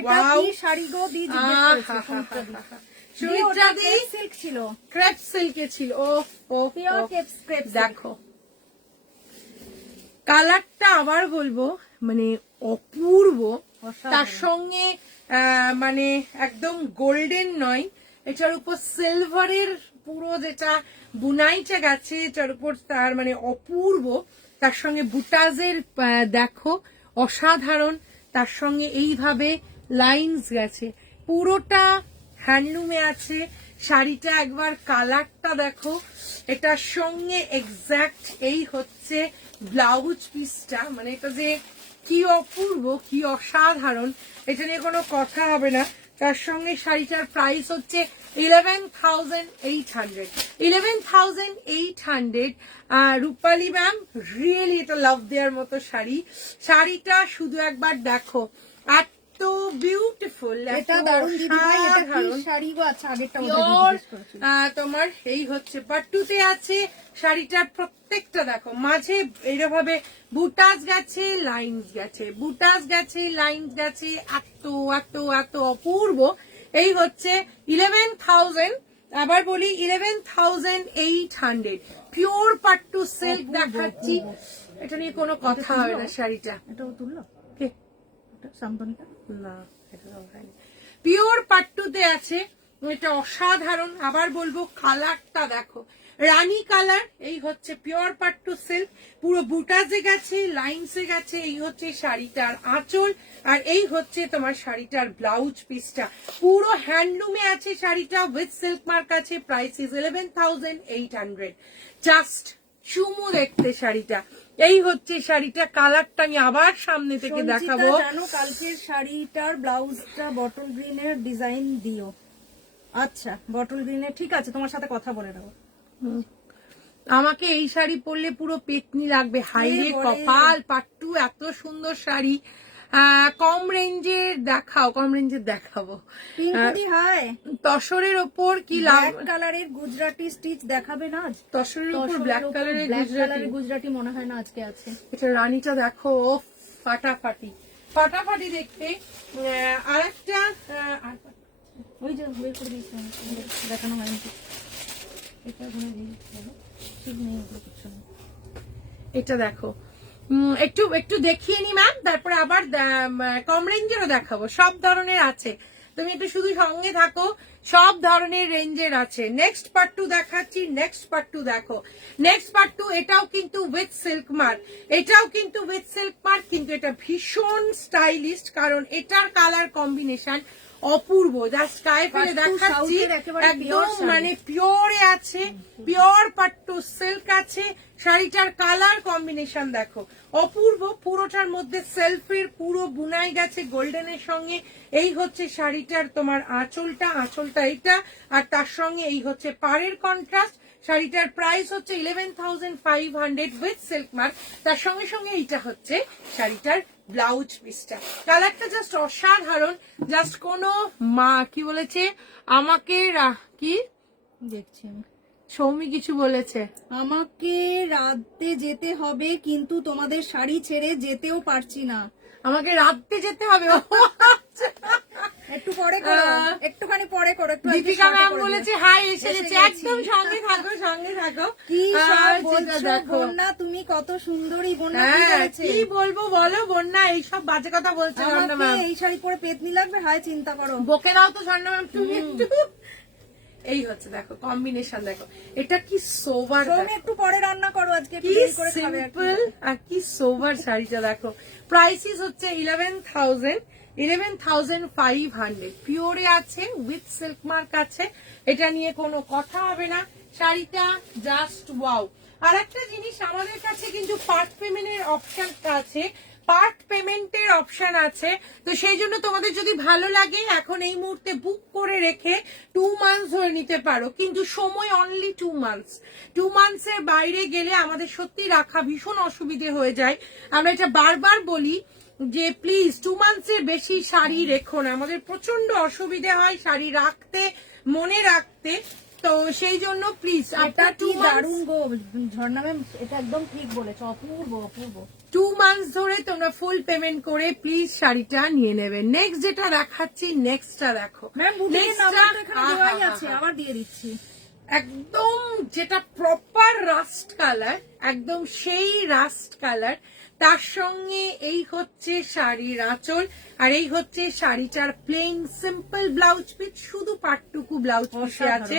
ওয়াও, শাড়ি গো দি সুমিত্রা দি সিল্ক ছিল, ক্রেপ সিল্কে ছিল। ও ও দেখো কালারটা, আবার বলবো মানে অপূর্ব। তার সঙ্গে মানে একদম গোল্ডেন নয়, এটার উপর সিলভারের পুরো যেটা বুনাইটা গেছে, এটার উপর তার মানে অপূর্ব। তার সঙ্গে বুটাজের দেখো অসাধারণ, তার সঙ্গে এইভাবে লাইনস গেছে, পুরোটা হ্যান্ডলুমে আছে। শাড়িটা একবার কালারটা দেখো, এটার সঙ্গে এক্সাক্ট এই হচ্ছে ব্লাউজ পিসটা, মানে এটা যে কি অপূর্ব, কি অসাধারণ, এটা নিয়ে কোনো কথা হবে না। তার সঙ্গে শাড়িটার প্রাইস হচ্ছে 11,800 11,800। রূপালী ম্যাম রিয়েলি এটা লাভ দেওয়ার মতো শাড়ি। শাড়িটা শুধু একবার দেখো, এত বিউটিফুল, এটা দারুণ দিদি ভাই। এটা কি শাড়ি গো? আচ্ছা আগেরটা তোমার এই হচ্ছে পাট্টুতে আছে। শাড়িটার প্রত্যেকটা দেখো, মাঝে এইভাবে বুটাস গেছে, লাইনস গেছে, বুটাস গেছে, লাইনস গেছে, এত এত এত অপূর্ব। এই হচ্ছে 11,000, আবার বলি 11,800 পিওর পাট্টু সিল্ক দেখাচ্ছি, এটা নিয়ে কোনো কথা হবে না। শাড়িটা এটাও তুললো কে? সান্তনিকা না, পিওর পাট্টুতে আছে, এটা অসাধারণ। আবার বলবো কালারটা দেখো, রানী কালার, এই হচ্ছে পিওর পাট্টু সিল্ক, পুরো বুটাজে গেছে, লাইনসে গেছে। এই হচ্ছে শাড়িটার আঁচল, আর এই হচ্ছে তোমার শাড়িটার ব্লাউজ পিসটা। পুরো হ্যান্ডলুমে আছে শাড়িটা, উইথ সিল্ক মার্ক আছে। Price is 11,800। জাস্ট চুমু দেখতে শাড়িটা। এই হচ্ছে শাড়িটা, কালারটা আমি আবার সামনে থেকে দেখাবো। জানো কালকের শাড়িটার ব্লাউজটা বটল গ্রিনের ডিজাইন দিও। আচ্ছা বটল গ্রিনের, ঠিক আছে, তোমার সাথে কথা বলে নেবো। আমাকে এই শাড়ি পরলে পুরো পেতনি লাগবে। হাইরে কপাল, পাট্টু এত সুন্দর শাড়ি। কম রেঞ্জের দেখাও, কম রেঞ্জের দেখাবো। পিঙ্কুদি হাই, তসরের ওপর কি লাভ, ব্ল্যাক কালারের গুজরাটি স্টিচ দেখাবে না আজ? তসরের ওপর ব্ল্যাক কালারের গুজরাটি মনে হয় না আজকে আছে। এটা রানীটা দেখো, ও ফাটাফাটি ফাটাফাটি দেখতে। আরেকটা ওই যে বের করে দিয়েছিলাম, দেখানো হয়নি। এটা ঘুরে দিয়েছি, ঠিক নেই ওগুলো কিছু না। এটা দেখো, একটু একটু দেখিয়ে নি ম্যাম, তারপরে আবার কম রেঞ্জেরও দেখাবো। সব ধরনের আছে, তুমি একটু শুধু সঙ্গে থাকো। সব ধরনের রেঞ্জের আছে। নেক্সট পার্ট 2 দেখাচ্ছি, নেক্সট পার্ট 2 দেখো। নেক্সট পার্ট 2 এটাও কিন্তু উইথ সিল্ক মার্ক, এটাও কিন্তু উইথ সিল্ক মার্ক, কিন্তু এটা ভীষণ স্টাইলিস্ট, কারণ এটার কালার কম্বিনেশন অপূর্ব। জাস্ট গায়ে ফেলে দেখাচ্ছি, একদম মানে পিওরে আছে, পিওর পাট্টু সিল্ক আছে। শাড়িটার কালার কম্বিনেশন দেখো, অপূর্ব। পুরোটার মধ্যে সেলফের পুরো বুনাই গেছে গোল্ডেনের সঙ্গে। এই হচ্ছে শাড়িটার তোমার আঁচলটা, আঁচলটা এটা, আর তার সঙ্গে এই হচ্ছে পাড়ের কন্ট্রাস্ট। শাড়িটার প্রাইস হচ্ছে 11,500 উইথ সিল্ক মার্ক। তার সঙ্গে সঙ্গে এইটা হচ্ছে শাড়িটার ব্লাউজ পিসটা। কালারটা জাস্ট অসাধারণ। জাস্ট কোনো মা কি বলেছে আমাকে, কি দেখছি আমি, সৌমি কিছু বলেছে, আমাকে রাতে যেতে হবে, কিন্তু তোমাদের শাড়ি ছেড়ে যেতেও পারছি না। আমাকে রাতে যেতে হবে। একটু পরে করো, একটুখানি পরে করো। একটু দীপিকা ম্যাম বলেছে হাই, এসে গেছে। একদম সঙ্গে থাকো, সঙ্গে থাকো। কি সব বলছো দেখো বন্যা, তুমি কত সুন্দরী। বন্যা কি হ্যাঁ, বলেছে? কি বলবো বলো বন্যা, এইসব বাজে কথা বলছে ঝর্ণা আমাকে ম্যাম। এই শাড়ি পরে পেতনি লাগবে? হাই, চিন্তা করো। বকে দাও তো ঝর্ণা ম্যাম তুমি একটু। এই হচ্ছে দেখো কম্বিনেশন, দেখো এটা কি সোবার, তুমি একটু পরে রান্না করো আজকে, একটু কি দেরি করে খাবে আর কি। সিম্পল আর কি সোবার শাড়িটা দেখো। প্রাইসিস হচ্ছে 11,500 পিওরে আছে, উইথ সিল্ক মার্ক আছে। এটা নিয়ে কোনো কথা হবে না। শাড়িটা জাস্ট ওয়াও। আর একটা জিনিস, আমাদের কাছে কিন্তু পার্ট পেমেন্টের অপশন আছে, পার্ট পেমেন্টের অপশন আছে। তো সেই জন্য তোমাদের যদি ভালো লাগে এখন এই মুহূর্তে বুক করে রেখে 2 মান্থস ধরে নিতে পারো, কিন্তু সময় অনলি 2 মান্থস। 2 মান্থসের বাইরে গেলে আমাদের সত্যি রাখা ভীষণ অসুবিধে হয়ে যায়। আমরা এটা বারবার বলি যে প্লিজ 2 মান্থসের বেশি শাড়ি রেখো না, আমাদের প্রচন্ড অসুবিধে হয় শাড়ি রাখতে, মনে রাখতে। তো সেই জন্য প্লিজ এটা আপনার কি দারুণ গো ঝর্ণা ম্যাম, এটা একদম ঠিক বলেছো, অপূর্ব অপূর্ব। 2 মান্থস ধরে তোমরা ফুল পেমেন্ট করে প্লিজ শাড়িটা নিয়ে নেবে। নেক্সট যেটা দেখাচ্ছি, নেক্সটটা দেখো ম্যাম বুটিকের নাম্বার তো এখানে দেওয়াই আছে, আবার দিয়ে দিচ্ছি। একদম যেটা প্রপার রাস্ট কালার, একদম সেই রাস্ট কালার। তার সঙ্গে এই হচ্ছে শাড়ির আঁচল, আর এই হচ্ছে শাড়িটার প্লেন সিম্পল ব্লাউজ পিস, শুধু পাটটুকু ব্লাউজ পিসে আছে।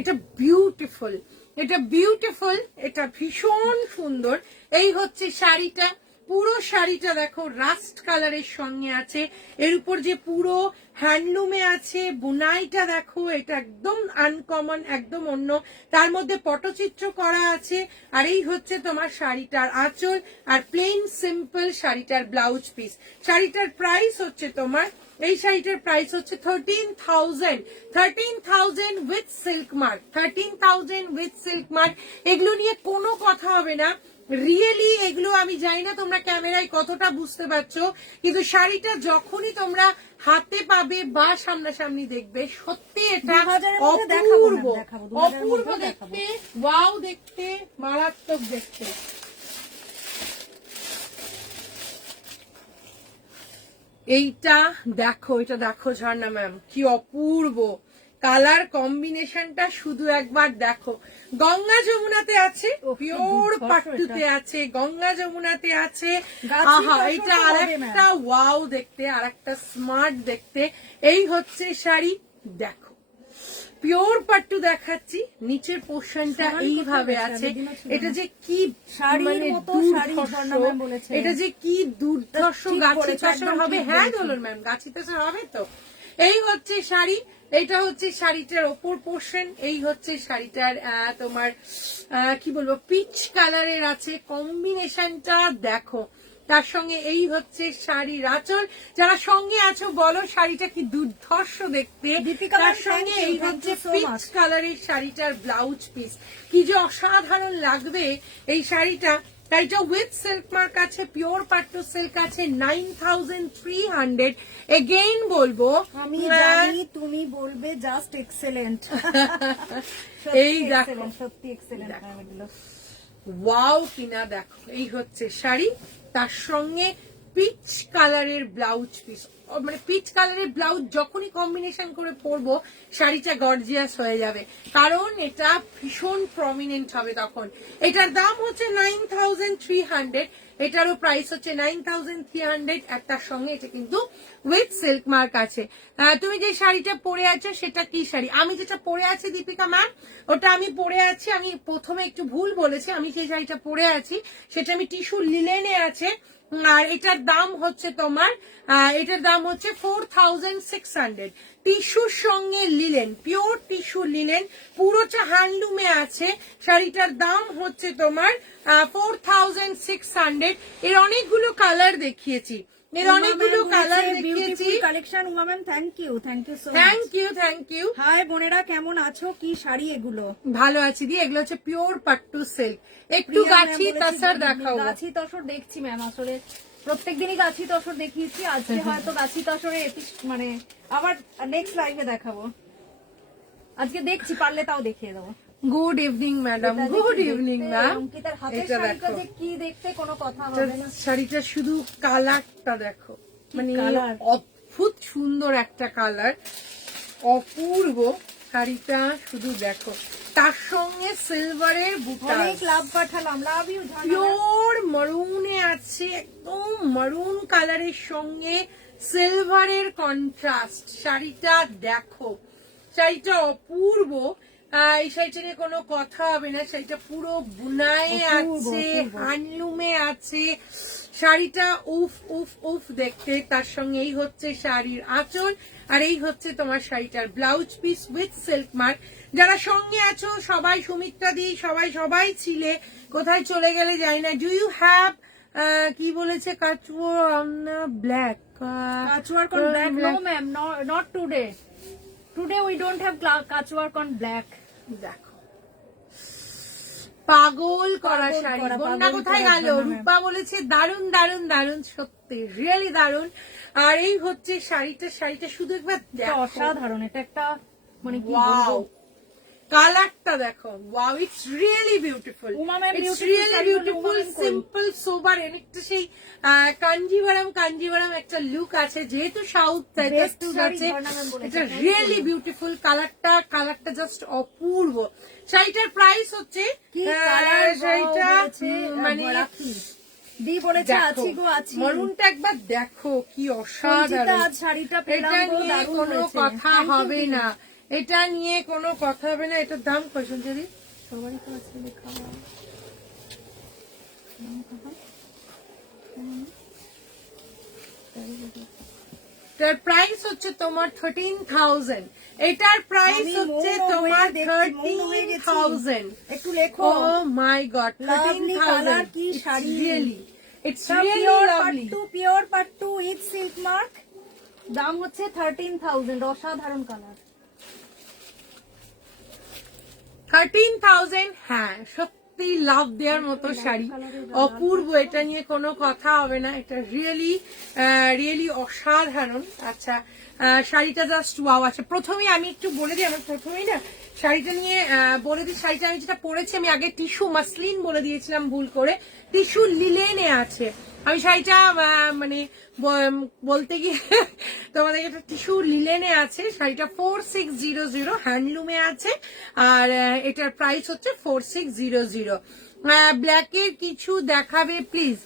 এটা বিউটিফুল, এটা বিউটিফুল, এটা ভীষণ সুন্দর। এই হচ্ছে শাড়িটা, পুরো শাড়িটা দেখো রাস্ট কালারের সঙ্গে আছে। এর উপর যে পুরো হ্যান্ডলুমে আছে, বুনাইটা দেখো, এটা একদম আনকমন, একদম অন্য। তার মধ্যে পটচিত্র করা আছে। আর এই হচ্ছে তোমার শাড়িটার আঁচল, আর প্লেন সিম্পল শাড়িটার ব্লাউজ পিস। শাড়িটার প্রাইস হচ্ছে তোমার, এই শাড়িটার প্রাইস হচ্ছে 13,000 with silk mark, 13,000 with silk mark. এগুলো নিয়ে কোনো কথা হবে না। রিয়েলি এগুলো আমি জানি না তোমরা ক্যামেরায় কতটা বুঝতে পারছো, কিন্তু শাড়িটা যখনই তোমরা হাতে পাবে বা সামনাসামনি দেখবে, সত্যি এটা অপূর্ব, অপূর্ব দেখতে, ওয়াও দেখতে, মারাত্মক দেখতে। এইটা দেখো, এটা দেখো ঝর্ণা ম্যাম, কি অপূর্ব কালার কম্বিনেশনটা, শুধু একবার দেখো। গঙ্গা যমুনাতে আছে, পিওর পাট্টুতে আছে, গঙ্গা যমুনাতে আছে। আহা, এটা আরেকটা ওয়াও দেখতে, আরেকটা স্মার্ট দেখতে। এই হচ্ছে শাড়ি, দেখো পিওর পাট্টু দেখাচ্ছি, নিচের পোর্শনটা এইভাবে আছে। এটা যে কি মানে দুর্ধর্ষ, এটা যে কি দুর্ধর্ষ গাছি তসর হবে। হ্যাঁ দোলন ম্যাম, গাছি তসর হবে তো। এই হচ্ছে শাড়ি, এইটা হচ্ছে শাড়িটার ওপর পোর্শন, এই হচ্ছে শাড়িটার তোমার কি বলবো পিচ কালারের আছে, কম্বিনেশনটা দেখো। তার সঙ্গে এই হচ্ছে শাড়ির আঁচল। যারা সঙ্গে আছো বলো শাড়িটা কি দুর্ধর্ষ দেখতে। তার সঙ্গে এই হচ্ছে পিচ কালারের শাড়িটার ব্লাউজ পিস, কি যে অসাধারণ লাগবে এই শাড়িটা। শাড়িটা উইথ সিল্ক মার্ক আছে, পিওর পাট্টু সিল্ক আছে, 9300। এগেইন বলবো, আমি জানি তুমি বলবে জাস্ট এক্সেলেন্ট। এই দেখো সত্যি এক্সেলেন্ট। ওয়াও কিনা দেখো, এই হচ্ছে শাড়ি, তার সঙ্গে পিচ কালারের ব্লাউজ পিস। মানে পিচ কালারের ব্লাউজ যখনই কম্বিনেশন করে পরবো শাড়িটা গর্জিয়াস হয়ে যাবে, কারণ এটা ভীষণ প্রমিনেন্ট হবে তখন। এটার দাম হচ্ছে 9300, এটারও প্রাইস হচ্ছে 9300। একটার সঙ্গে এটা কিন্তু উইথ সিল্ক মার্ক আছে। তুমি যে শাড়িটা পরে আছো সেটা কি শাড়ি? আমি যেটা পরে আছি দীপিকা ম্যাম, ওটা আমি পরে আছি, আমি প্রথমে একটু ভুল বলেছি, আমি যে শাড়িটা পরে আছি সেটা আমি টিস্যু লিলেনে আছে। আর এটার দাম হচ্ছে তোমার, এটার দাম হচ্ছে 4600। টিস্যুর সঙ্গে লিলেন, পিওর টিস্যু লিলেন, পুরোটা হ্যান্ডলুমে আছে। শাড়িটার দাম হচ্ছে তোমার 4600। এর অনেকগুলো কালার দেখিয়েছি, এর অনেকগুলো কালার দেখিয়েছি। Collection women, thank you so much. Thank you. Hi বোনেরা, কেমন আছো? কি শাড়ি এগুলো? ভালো আছি দি, এগুলো হচ্ছে পিওর পাট্টু সিল্ক। একটু গাছি তসর দেখাও। গাছি তসর দেখছি ম্যাম, আসলে প্রত্যেকদিনই গাছি তসর দেখিয়েছি, আজকে হয়তো গাছি তসরের মানে আবার নেক্সট লাইভে দেখাবো। আজকে দেখছি, পারলে তাও দেখিয়ে দেবো। Good evening madam, good evening ma'am. এটা দেখো কি দেখতে কোনো কথা হবে না। শাড়িটা শুধু কালারটা দেখো, মানে অদ্ভুত সুন্দর একটা কালার, অপূর্ব শাড়িটা শুধু দেখো। তার সঙ্গে সিলভারের বুটা, লাভ পাঠালাম, লাভ ইউ। পিওর মারুনে আছে, একদম মারুন কালারের সঙ্গে সিলভারের কন্ট্রাস্ট। শাড়িটা দেখো, শাড়িটা অপূর্ব। এই শাড়িটা নিয়ে কোনো কথা হবে না, শাড়িটা পুরো বুনায়ে আছে, হ্যান্ডলুমে আছে। শাড়িটা উফ উফ উফ দেখতে। তার সঙ্গে এই হচ্ছে শাড়ির আঁচল, আর এই হচ্ছে তোমার শাড়িটার blouse piece with silk mark. যারা সঙ্গে আছো সবাই, সুমিত্রা দি, সবাই ছিলে, কোথায় চলে গেলে যাই না। ডু ইউ হ্যাভ কি বলেছে কাচুয়ার অন ব্ল্যাক? কাচুয়ার কোন black? No ma'am, not today. Today we don't have কাচওয়ার্ক on black. দেখো পাগল করা শাড়ি। বন্যা কোথায় গেল? রূপা বলেছে দারুন দারুন দারুন, সত্যি রিয়েলি দারুন। আর এই হচ্ছে শাড়িটা, শাড়িটা শুধু একবার দেখো, অসাধারণ। এটা একটা মানে ওয়াও, কালারটা দেখো, wow, it's really beautiful, it's really beautiful, simple sober. অনেকটা সেই কাঞ্জিভারাম একটা লুক আছে, যেহেতু সাউথ আছে। এটা রিয়েলি বিউটিফুল, কালারটা জাস্ট অপূর্ব। শাড়িটার প্রাইস হচ্ছে, শাড়িটা মানে মরুনটা একবার দেখো, কি অসাধারণ। এটা নিয়ে কোনো কথা হবে না, এটা নিয়ে কোনো কথা হবে না। এটার দাম কত যদি সবারই তো আছে লেখা? এটার প্রাইস হচ্ছে তোমার 13,000। এটার প্রাইস হচ্ছে তোমার 13,000। একটু লেখো। ও মাই গড, 13,000। কি sari, really it's really lovely. Pure pattu with silk mark. দাম হচ্ছে 13,000। অসাধারণ কালার, 13,000। হ্যাঁ সত্যি লাভ দেওয়ার মতো শাড়ি, অপূর্ব। এটা নিয়ে কোনো কথা হবে না, এটা রিয়েলি অসাধারণ। আচ্ছা, শাড়িটা জাস্ট ওয়াও আছে। প্রথমেই আমি একটু বলে দিই, আমার প্রথমেই না শাড়িটা নিয়ে বলে দিই, শাড়িটা আমি যেটা পরেছি, আমি আগে টিস্যু মাসলিন বলে দিয়েছিলাম ভুল করে, টিস্যু লিলেনে আছে। আমি শাড়িটা মানে বলতে গিয়ে তোমাদের এটা টিস্যু লিলেনে আছে। শাড়িটা 4600, হ্যান্ডলুমে আছে, আর এটার প্রাইস হচ্ছে 4600। ব্ল্যাকের কিছু দেখাবে প্লিজ?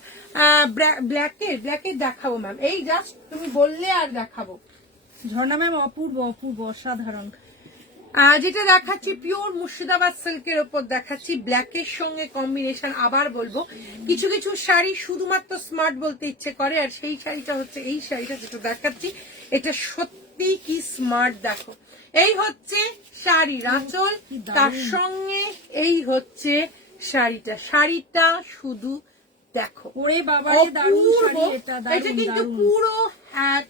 ব্ল্যাকের দেখাবো ম্যাম, এই জাস্ট তুমি বললে আর দেখাবো। ঝর্ণা ম্যাম, অপূর্ব অসাধারণ। যেটা দেখাচ্ছি পিওর মুর্শিদাবাদ সিল্কের ওপর দেখাচ্ছি, ব্ল্যাকের সঙ্গে কম্বিনেশন। আবার বলবো কিছু কিছু শাড়ি শুধুমাত্র স্মার্ট বলতে ইচ্ছে করে, আর সেই শাড়িটা হচ্ছে এই শাড়িটা যেটা দেখাচ্ছি, এটা সত্যি কি স্মার্ট। দেখো এই হচ্ছে শাড়ির আঁচল, তার সঙ্গে এই হচ্ছে শাড়িটা শুধু দেখো। ওরে বাবা রে, দারুণ শাড়ি এটা, এটা কিন্তু পুরো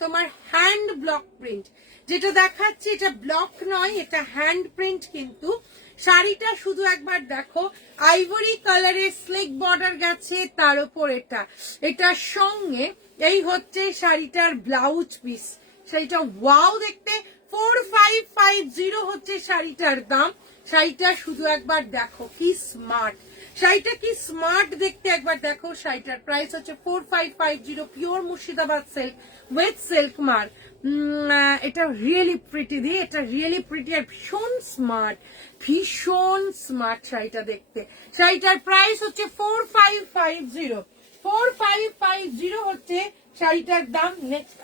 তোমার হ্যান্ড ব্লক প্রিন্ট যেটা দেখাচ্ছি, এটা ব্লক নয়, এটা হ্যান্ড প্রিন্ট। কিন্তু শাড়িটা শুধু একবার দেখো, আইভরি কালারের স্লিক বর্ডার গেছে, তার উপর এটার সঙ্গে এই হচ্ছে শাড়িটার ব্লাউজ পিস। শাড়িটা ওয়াও দেখতে, 4550 হচ্ছে শাড়িটার দাম। শাড়িটা শুধু একবার দেখো কি স্মার্ট, শাড়িটা কি স্মার্ট দেখতে একবার দেখো। শাড়িটার প্রাইস হচ্ছে 4550, pure Murshidabad silk with silk mark. এটা রিয়েলি প্রিটি দিয়ে, এটা রিয়েলি প্রিটি আর ভীষণ স্মার্ট শাড়িটা দেখতে। শাড়িটার প্রাইস হচ্ছে 4550 হচ্ছে শাড়িটার দাম। নেক্সট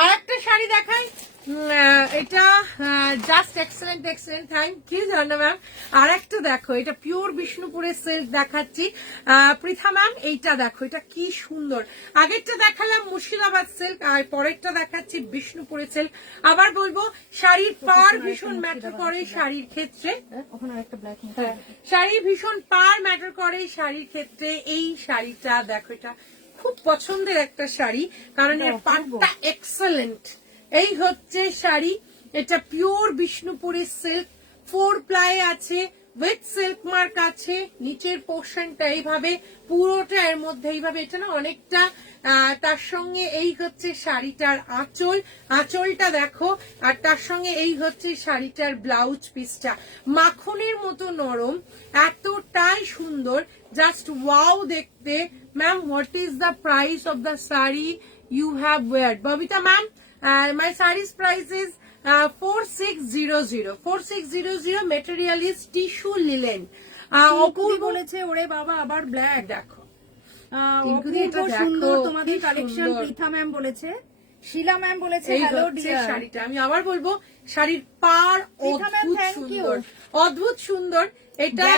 আর একটা শাড়ি দেখাই, এটা জাস্ট এক্সেলেন্ট থ্যাংক ইউ জানা ম্যাম। আর একটা দেখো, এটা পিওর বিষ্ণুপুরের সিল্ক দেখাচ্ছি পৃথা ম্যাম। এইটা দেখো, এটা কি সুন্দর। আগেরটা দেখালাম মুর্শিদাবাদ সিল্ক, আর পরেরটা দেখাচ্ছি বিষ্ণুপুরের সিল্ক। আবার বলবো শাড়ির পার ভীষণ ম্যাটার করে শাড়ির ক্ষেত্রে, শাড়ি ভীষণ পার ম্যাটার করে শাড়ির ক্ষেত্রে। এই শাড়িটা দেখো, এটা খুব পছন্দের একটা শাড়ি, কারণ এর পাটটা এক্সেলেন্ট। এই হচ্ছে শাড়ি, এটা পিওর বিষ্ণুপুরের সিল্ক, 4 প্লাই আছে, উইথ সিল্ক মার্ক আছে। নিচের পোর্শনটা এইভাবে, পুরোটা এর মধ্যে এইভাবে, এটা না অনেকটা। তার সঙ্গে এই হচ্ছে শাড়িটার আঁচলটা দেখো, আর তার সঙ্গে এই হচ্ছে শাড়িটার ব্লাউজ পিসটা। মাখনের মতো নরম, এতটাই সুন্দর, জাস্ট ওয়াও দেখতে। Ma'am, what is the price of the sari you have wear? Babita ma'am, my saree's price is 4600. Material is tissue linen. অপূর্ব বলেছে ওরে বাবা, আবার ব্ল্যাক দেখো, অপূর্ব সুন্দর তোমাদের কালেকশন। পৃথা ম্যাম বলেছে, শিলা ম্যাম বলেছে হ্যালো ডিয়ার। শাড়িটা আমি আবার বলবো, শাড়ির পার অদ্ভুত সুন্দর। এটা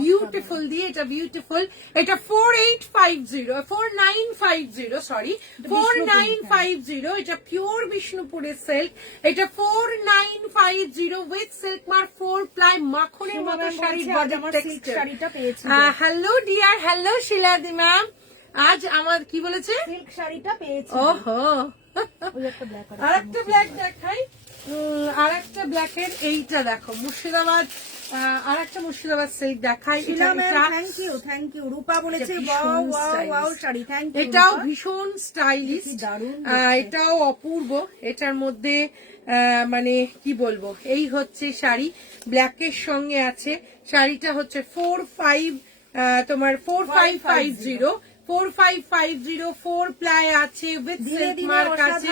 বিউটিফুল দিয়ে, এটা বিউটিফুল। এটা 4950 এটা পিওর বিষ্ণুপুরের সিল্ক। এটা 4950 উইথ সিল্ক মার্ক, 4 প্লাই, মাখনের মতো শাড়ির বডি টেক্সচার। শাড়িটা পেয়েছি। হ্যালো ডিয়ার, হ্যালো শিলাদি ম্যাম। আজ আমার কি বলেছে, সিল্ক শাড়িটা পেয়েছি। ওহো, আরেকটা ব্ল্যাক দেখাই, আরেকটা ব্ল্যাকের এইটা দেখো, মুর্শিদাবাদ, আরেকটা মুর্শিদাবাদ সিল্ক দেখাই। Thank you. রূপা বলেছে ওয়াও শাড়ি, থ্যাংক ইউ। এটাও ভীষণ স্টাইলিশ, এটাও অপূর্ব। এটার মধ্যে মানে কি বলবো, এই হচ্ছে শাড়ি, ব্ল্যাকের সঙ্গে আছে। শাড়িটা হচ্ছে 4550, 4 প্লাই আছে, উইথ সিল্ক মার্ক আছে।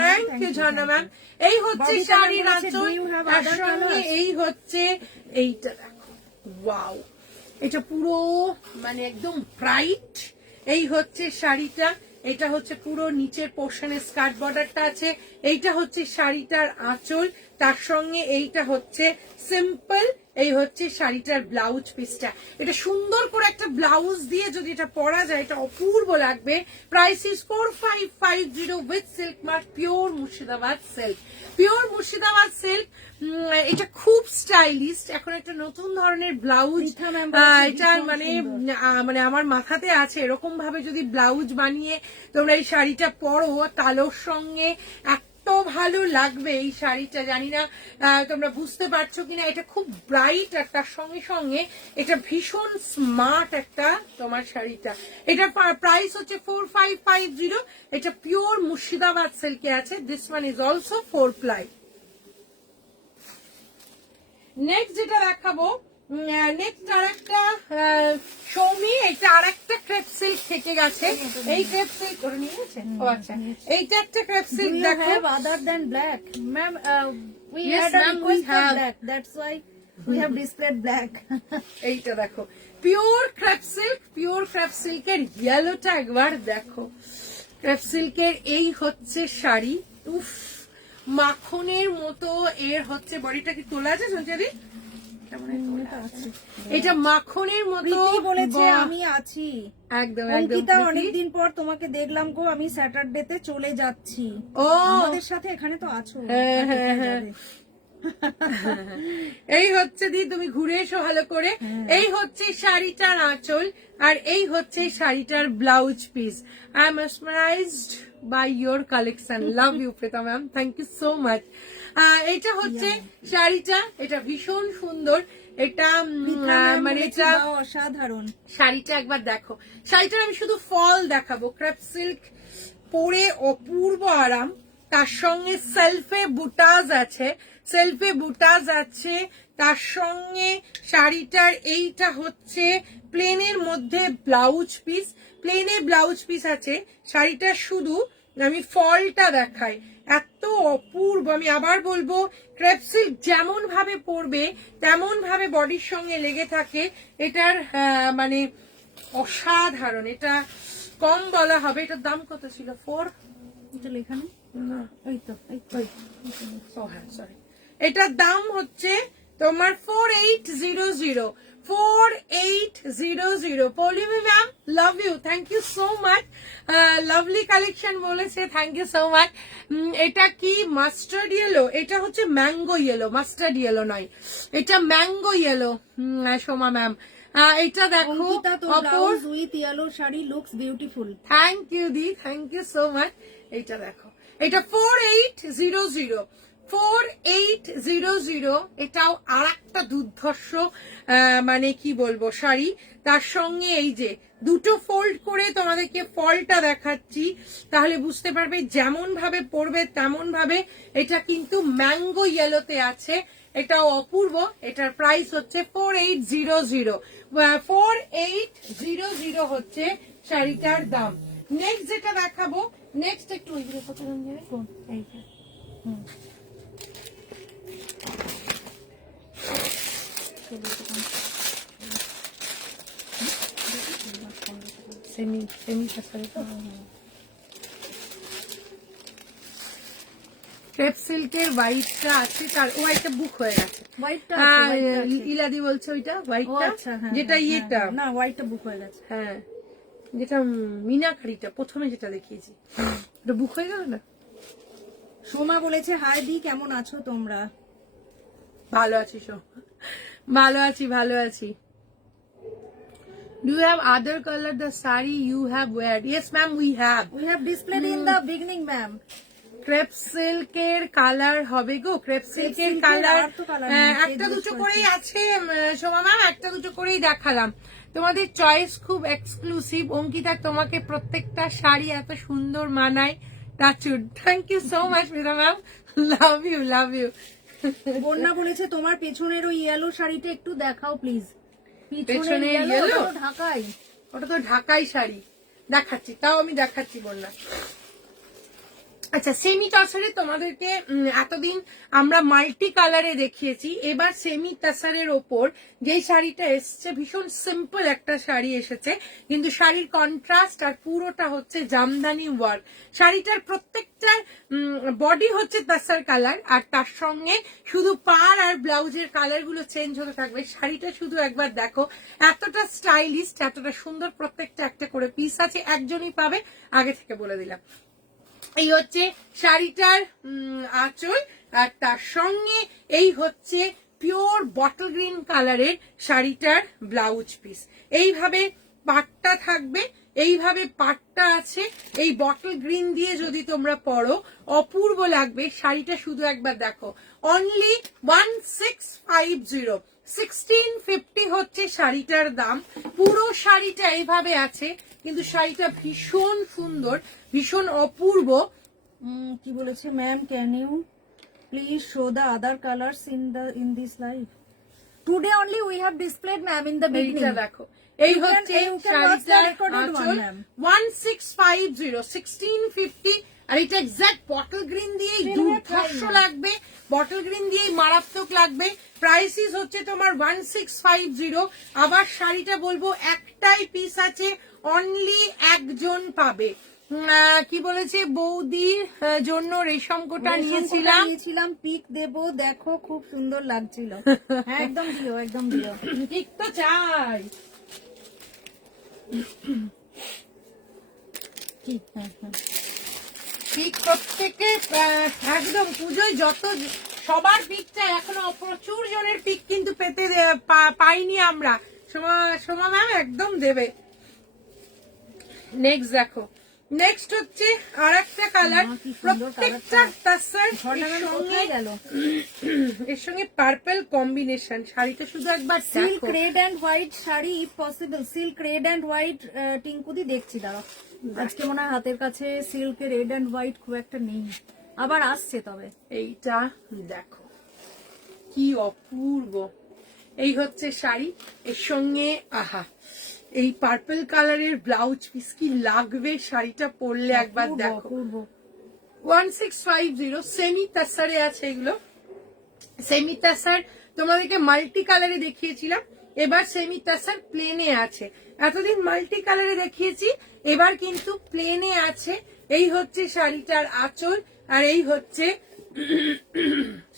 Thank you Jharna ma'am. এই হচ্ছে শাড়ির আঁচল, তার সঙ্গে এই হচ্ছে এইটা দেখো, ওয়াও, এটা পুরো মানে একদম ব্রাইট। এই হচ্ছে শাড়িটা, এটা হচ্ছে পুরো নিচের পোর্শনে স্কার্ট বর্ডারটা আছে। এইটা হচ্ছে শাড়িটার আঁচল, তার সঙ্গে এইটা হচ্ছে সিম্পল, এই হচ্ছে শাড়িটার ব্লাউজ পিসটা। এটা সুন্দর করে একটা ব্লাউজ দিয়ে যদি এটা পরা যায়, এটা অপূর্ব লাগবে। Price is 4550 with silk mark, pure Murshidabad silk. এটা খুব স্টাইলিশ। এখন একটা নতুন ধরনের ব্লাউজ, এটা মানে আমার মাথাতে আছে, এরকম ভাবে যদি ব্লাউজ বানিয়ে তোমরা এই শাড়িটা পরো, কালোর সঙ্গে এত ভালো লাগবে এই শাড়িটা। জানি না তোমরা বুঝতে পারছো কিনা, এটা খুব ব্রাইট, আর তার সঙ্গে সঙ্গে এটা ভীষণ স্মার্ট একটা তোমার শাড়িটা। এটা প্রাইস হচ্ছে 4550। এটা পিওর মুর্শিদাবাদ সিল্কে আছে। This one is also 4 ply. Next যেটা দেখাবো, নেক্সট আরেকটা সৌমি, এটা আরেকটা ক্রেপ সিল্ক থেকে গেছে। এই ক্রেপ সিল্ক করে নিয়েছে, ও আচ্ছা, এইটা একটা ক্রেপ সিল্ক দেখো। Other than black ma'am, we Yes, had a ma'am, request we for have. black, that's why we have displayed black. এইটা দেখো পিওর ক্রেপ সিল্কের ইয়েলোটা একবার দেখো। ক্রেপ সিল্কের এই হচ্ছে শাড়ি, উফ মাখনের মতো এর হচ্ছে বডিটা কি তোলা আছে সঞ্চারি? এটা মাখনের মতো প্রীতি বলেছে আমি আছি। একদম অঙ্কিতা প্রীতি। অনেকদিন পর তোমাকে দেখলাম গো, আমি স্যাটারডেতে চলে যাচ্ছি। ও আমাদের সাথে এখানে তো আছো। হ্যাঁ, আর কোথায় হ্যাঁ, যাবে? এই হচ্ছে দি তুমি ঘুরে এসো ভালো করে। এই হচ্ছে শাড়িটার আঁচল আর এই হচ্ছে শাড়িটার blouse piece. I am mesmerised by your collection. Love you Preeta ma'am, thank you so much. এটা হচ্ছে শাড়িটা, এটা ভীষণ সুন্দর। এটা মানে এটা অসাধারণ শাড়িটা একবার দেখো। শাড়িটার আমি শুধু ফল দেখাবো। ক্রেপ সিল্ক পরে অপূর্ব আরাম, তার সঙ্গে সেলফে বুটাজ আছে, তার সঙ্গে শাড়িটার এইটা হচ্ছে প্লেনের মধ্যে ব্লাউজ পিস আছে। শাড়িটা শুধু আমি ফলটা দেখাই, এত অপূর্ব। আমি আবার বলবো ক্রেপ সিল্ক যেমন ভাবে পরবে তেমন ভাবে বডির সঙ্গে লেগে থাকে। এটার মানে অসাধারণ, এটা কম বলা হবে। এটার দাম কত ছিল? 4 এখানে না ওই তো ও হ্যাঁ সরি, এটার দাম হচ্ছে তোমার 4800 Paulami ma'am, love you, thank you so much. Lovely collection বলেছে, থ্যাংক ইউ সো মাচ। এটা কি মাস্টার্ড ইয়েলো? এটা হচ্ছে ম্যাঙ্গো ইয়েলো, মাস্টার্ড ইয়েলো নয়, এটা ম্যাঙ্গো ইয়েলো। সোমা ম্যাম এটা দেখো, অঙ্কিতা তো blouse with yellow sari looks beautiful. Thank you দি, থ্যাংক ইউ সো মাচ। এইটা দেখো, এটা 4800 এটাও আর একটা দুর্ধর্ষ মানে কি বলবো শাড়ি। তার সঙ্গে এই যে দুটো ফোল্ড করে তোমাদেরকে ফলটা দেখাচ্ছি, তাহলে বুঝতে পারবে যেমন ভাবে পরবে তেমন ভাবে। এটা কিন্তু ম্যাঙ্গো ইয়েলোতে আছে, এটাও অপূর্ব। এটার প্রাইস হচ্ছে 4800 হচ্ছে শাড়িটার দাম। নেক্সট যেটা দেখাবো, নেক্সট একটু ওইগুলো কত দাম যাবে? এইটা সেমি কাছারে তো ক্রেপ সিল্কের হোয়াইটটা আছে, তার ও একটা বুক হয়ে গেছে। ইলাদি বলছে ওইটা হোয়াইটটা, যেটা ইয়েটা না হোয়াইটটা বুক হয়ে গেছে। হ্যাঁ, যেটা মিনাকারিটা প্রথমে যেটা দেখিয়েছি ওটা বুক হয়ে গেল না। সোমা বলেছে হাই দি, কেমন আছো তোমরা? ভালো আছি সোমা, ভালো আছি। Do you have other color the saree you have wear? Yes ma'am, we have. We have displayed in the beginning ma'am. Crepe সিল্কের কালার হবে গো, ক্রেপ সিল্কের কালার একটা দুটো করেই আছে সোমা ম্যাম, একটা দুটো করেই দেখালাম। তোমাদের চয়েস খুব এক্সক্লুসিভ। অঙ্কিতা তোমাকে প্রত্যেকটা শাড়ি এত সুন্দর মানায়, touched. Thank you so much Meera ma'am, love you. Bonya বলেছে তোমার পেছনের ওই ইয়েলো শাড়িটা একটু দেখাও প্লিজ। পেছনে ইয়েলো, ঢাকাই, ওটা তো ঢাকাই শাড়ি। দেখাচ্ছি, তাও আমি দেখাচ্ছি বন্যা। আচ্ছা, সেমি টাসারে তোমাদেরকে এতদিন আমরা মাল্টি কালারে দেখিয়েছি, এবার সেমি টাসারের ওপর যে শাড়িটা এসছে ভীষণ সিম্পল একটা শাড়ি এসেছে, কিন্তু শাড়ির কন্ট্রাস্ট আর পুরোটা হচ্ছে জামদানি ওয়ার্ক। শাড়িটার প্রত্যেকটা বডি হচ্ছে টাসার কালার, আর তার সঙ্গে শুধু পাড় আর ব্লাউজের কালার গুলো চেঞ্জ হতে থাকবে। শাড়িটা শুধু একবার দেখো, এতটা স্টাইলিস্ট, এতটা সুন্দর। প্রত্যেকটা একটা করে পিস আছে, একজনই পাবে, আগে থেকে বলে দিলাম। এই হচ্ছে শাড়িটার আঁচল, আর তার সঙ্গে এই হচ্ছে পিওর বটল গ্রিন কালারের শাড়িটার ব্লাউজ পিস। এইভাবে পাটটা থাকবে, এইভাবে পাটটা আছে। এই বটল গ্রিন দিয়ে যদি তোমরা পরো অপূর্ব লাগবে। শাড়িটা শুধু একবার দেখো, অনলি 1650, 1650 হচ্ছে শাড়িটার দাম। পুরো শাড়িটা এইভাবে আছে, কিন্তু শাড়িটা ভীষণ সুন্দর, ভীষণ অপূর্ব। কি বলেছে ma'am, can you please show the other colours in this live? Today only we have displayed ma'am in the beginning. দেখো, এই হচ্ছে শাড়িটার আঁচল। 1650, আর এটা এক্সাক্ট বটল গ্রিন দিয়েই দুর্ধর্ষ লাগবে, বটল গ্রিন দিয়েই মারাত্মক লাগবে। প্রাইসিস হচ্ছে তোমার 1650। আবার শাড়িটা বলবো একটাই পিস আছে, অনলি একজন পাবে। কি বলেছে বৌদির জন্য রেশম কোটা নিয়েছিলাম, পিক দেবো, দেখো খুব সুন্দর লাগছিল। হ্যাঁ, একদম দিও, একদম দিও। ঠিক তো চাই। ঠিক, হ্যাঁ হ্যাঁ। পিক প্রত্যেকে একদম পুজোয় যত সবার পিকটা এখনো প্রচুর জনের পিক কিন্তু পেতে পাইনি আমরা। সোমা ম্যাম একদম দেবে। নেক্সট দেখো, নেক্সট হচ্ছে আর একটা কালার, প্রত্যেকটা তাসার এর সঙ্গে পার্পল কম্বিনেশন। শাড়িটা শুধু একবার silk red and white sari, if possible silk red and white. টিঙ্কুদি দেখছি দাঁড়াও, আজকে মনে হয় হাতের কাছে সিল্ক রেড এন্ড হোয়াইট খুব একটা নেই, আবার আসছে। তবে এইটা দেখো কি অপূর্ব, এই হচ্ছে শাড়ি, এর সঙ্গে আহা এই পার্পল কালারের ব্লাউজ পিস কি লাগবে শাড়িটা পরলে একবার দেখো। 1650 সেমি তাসারে আছে এগুলো। সেমি তাসার তোমাদেরকে মাল্টি কালারে দেখিয়েছিলাম, এবার সেমি তাসার প্লেনে আছে। এতদিন মাল্টি কালারে দেখিয়েছি, এবার কিন্তু প্লেনে আছে। এই হচ্ছে শাড়িটার আঁচল, আর এই হচ্ছে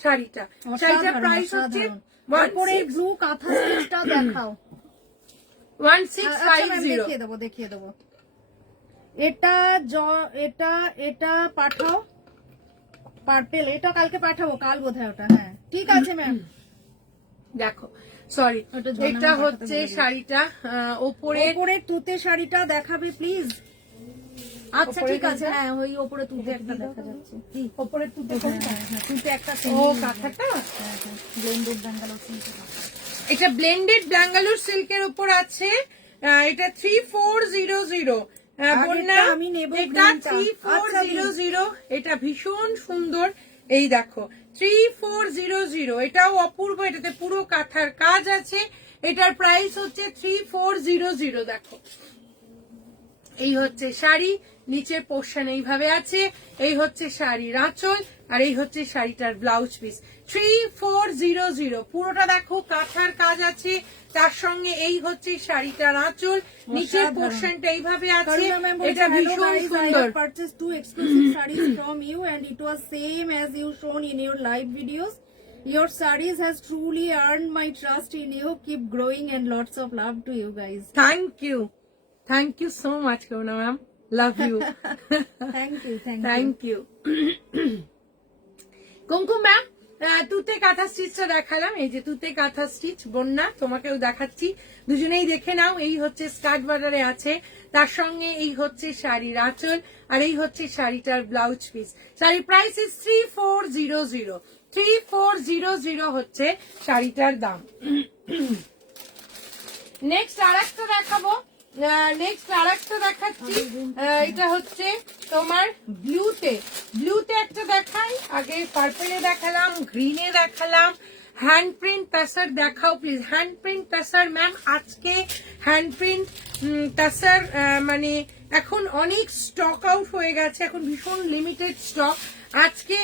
শাড়িটা। শাড়িটার প্রাইস হচ্ছে ব্লু কাঁথা স্টিচটা দেখাও, 1650। দেখিয়ে দেবো। এটা এটা পাঠাও পার্পেল, এটা কালকে পাঠাবো, কাল বোধহয় ওটা। হ্যাঁ ঠিক আছে ম্যাম। দেখো সরি, এটা হচ্ছে শাড়িটা ওপরে তুতে শাড়িটা দেখাবে প্লিজ। আচ্ছা ঠিক আছে, হ্যাঁ ওই ওপরে তুতে একটা দেখা যাচ্ছে। কি ওপরে তুতে? হ্যাঁ তুতে একটা, ও কাঁথাটা ব্লেন্ডেড ব্যাঙ্গালোর সিল্ক। এটা ব্লেন্ডেড ব্যাঙ্গালোর সিল্কের উপর আছে। এটা 3400। বন্যা আমি নেব, এটা 3400। এটা ভীষণ সুন্দর, এই দেখো 3400। এটাও অপূর্ব, এটাতে পুরো কাঁথার কাজ আছে। এটার প্রাইস হচ্ছে 3400। দেখো এই হচ্ছে শাড়ি, নিচের পোর্শন এইভাবে আছে, এই হচ্ছে শাড়ির আঁচল, আর এই হচ্ছে শাড়িটার ব্লাউজ পিস। 3400 পুরোটা দেখো কাঁথার কাজ আছে, তার সঙ্গে এই হচ্ছে শাড়িটার আঁচল, নিচের পোর্শনটা এইভাবে আছে। এটা ভীষণ সুন্দর। Purchased 2 exclusive sarees from you and it was same as you shown in your live videos. Your sarees has truly earned my trust in you. Keep growing and lots of love to you guys. Thank you so much, Karuna ma'am. Love you. Thank you. Kumkum ma'am, তুতে কাঁথা স্টিচটা দেখালাম, এই যে তুতে কাঁথা stitch. বন্যা তোমাকেও দেখাচ্ছি, দুজনেই দেখে নাও। এই হচ্ছে স্কার্ট বর্ডারে আছে, তার সঙ্গে এই হচ্ছে শাড়ির আঁচল, আর এই হচ্ছে শাড়িটার ব্লাউজ পিস। শাড়ির প্রাইস ইস 3400। 3400 হচ্ছে শাড়িটার দাম। নেক্সট আর একটা দেখাবো, দেখাচ্ছি। এটা হচ্ছে তোমার ব্লুতে একটা দেখাই, আগে পার্পেলে দেখালাম, গ্রিনে দেখালাম। হ্যান্ড প্রিন্ট তাসার দেখাও প্লিজ। হ্যান্ড প্রিন্ট তাসার ম্যাম, আজকে হ্যান্ড প্রিন্ট তাসার মানে এখন অনেক স্টক আউট হয়ে গেছে, এখন ভীষণ লিমিটেড স্টক। আজকে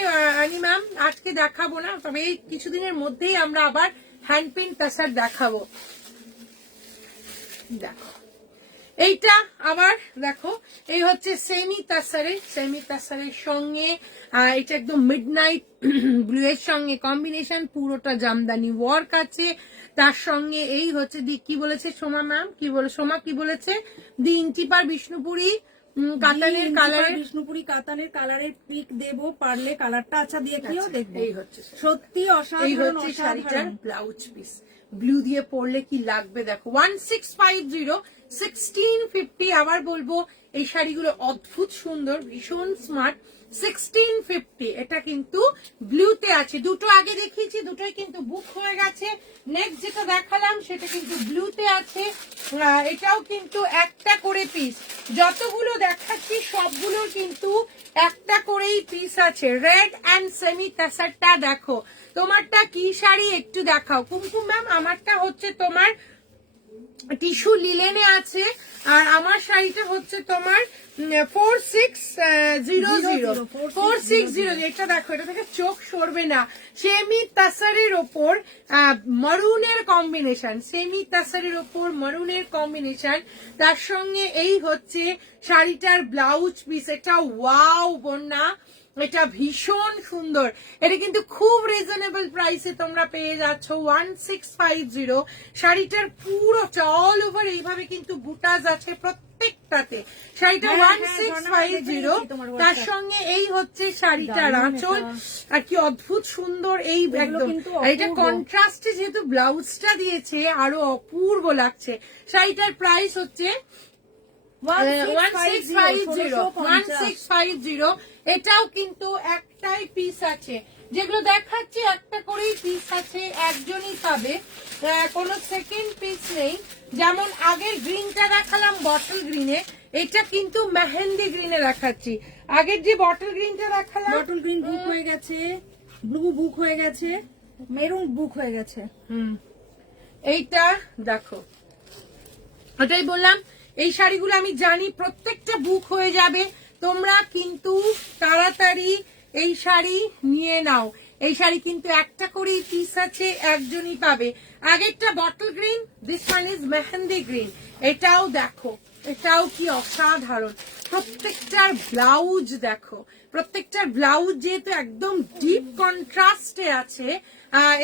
ম্যাম আজকে দেখাবো না, তবে এই কিছুদিনের মধ্যেই আমরা আবার হ্যান্ড প্রিন্ট তাসার দেখাবো। দেখো এইটা আবার দেখো, এই হচ্ছে সেমি তাসারের সঙ্গে এটা একদম মিডনাইট ব্লু এর সঙ্গে কম্বিনেশন, পুরোটা জামদানি ওয়ার্ক আছে। তার সঙ্গে এই হচ্ছে কি বলেছে সোমা ম্যাম, সোমা কি বলেছে, দি ইঞ্চিপার বিষ্ণুপুরি কাতানের কালারের পিক দেবো পারলে, কালারটা আচ্ছা দিয়ে দেখবো। এই হচ্ছে সত্যি অসাধারণ শাড়িটার ব্লাউজ পিস, ব্লু দিয়ে পরলে কি লাগবে দেখো। 1650, 1650। আবার বলবো এই শাড়িগুলো অদ্ভুত সুন্দর, ভীষণ স্মার্ট। 1650 এটা কিন্তু ব্লুতে আছে। দুটো আগে দেখিয়েছি, দুটোই কিন্তু বুক হয়ে গেছে। নেক্সট যেটা দেখালাম সেটা কিন্তু ব্লুতে আছে, এটাও কিন্তু একটা করে পিস। যতগুলো দেখাচ্ছি সবগুলোর কিন্তু একটা করেই পিস আছে। রেড অ্যান্ড সেমি তাসারটা দেখো, তোমারটা কি শাড়ি একটু দেখাও কুমকুম ম্যাম। আমারটা হচ্ছে তোমার টিস্যু লিলেনে আছে। আর আমার শাড়িটা হচ্ছে তোমার 4600 এটা দেখো, এটা থেকে চোখ সরবে না। সেমি তাসারের ওপর মারুনের কম্বিনেশন, সেমি তাসারের ওপর মারুনের কম্বিনেশন, তার সঙ্গে এই হচ্ছে শাড়িটার ব্লাউজ পিস। এটা ওয়াও বন্যা, এটা ভীষণ সুন্দর। এটা কিন্তু খুব রিজনেবল প্রাইসে তোমরা পেয়ে যাচ্ছ 1650। শাড়িটার পুরো অল ওভার এইভাবে কিন্তু বুটাজ আছে প্রত্যেকটাতে। শাড়িটা 1650, তার সঙ্গে এই হচ্ছে শাড়িটার আঁচল। আর কি অদ্ভুত সুন্দর এই একদম, আর এটা কন্ট্রাস্টে যেহেতু ব্লাউজটা দিয়েছে আরো অপূর্ব লাগছে। শাড়িটার প্রাইস হচ্ছে 1650। এটাও কিন্তু একটাই পিস আছে, যেগুলো দেখাচ্ছি একটা করেই পিস আছে, একজনই পাবে, কোনো সেকেন্ড পিস নেই। যেমন আগের গ্রিনটা দেখালাম বটল গ্রিনে, এটা কিন্তু মেহেন্দি গ্রিনে দেখাচ্ছি। আগের যে বটল গ্রিনটা দেখালাম, বটল গ্রিন বুক হয়ে গেছে, ব্লু বুক হয়ে গেছে, মেরুন বুক হয়ে গেছে। এইটা দেখো, ওটাই বললাম এই শাড়িগুলো আমি জানি প্রত্যেকটা বুক হয়ে যাবে। তোমরা কিন্তু তাড়াতাড়ি এই শাড়ি নিয়ে নাও। এই শাড়ি কিন্তু একটা করেই পিস আছে, একজনই পাবে। আগেরটা bottle green, this one is mehndi green. এটাও দেখো, এটাও কি অসাধারণ। প্রত্যেকটার ব্লাউজ দেখো, প্রত্যেকটার ব্লাউজ যেহেতু একদম ডিপ কন্ট্রাস্টে আছে,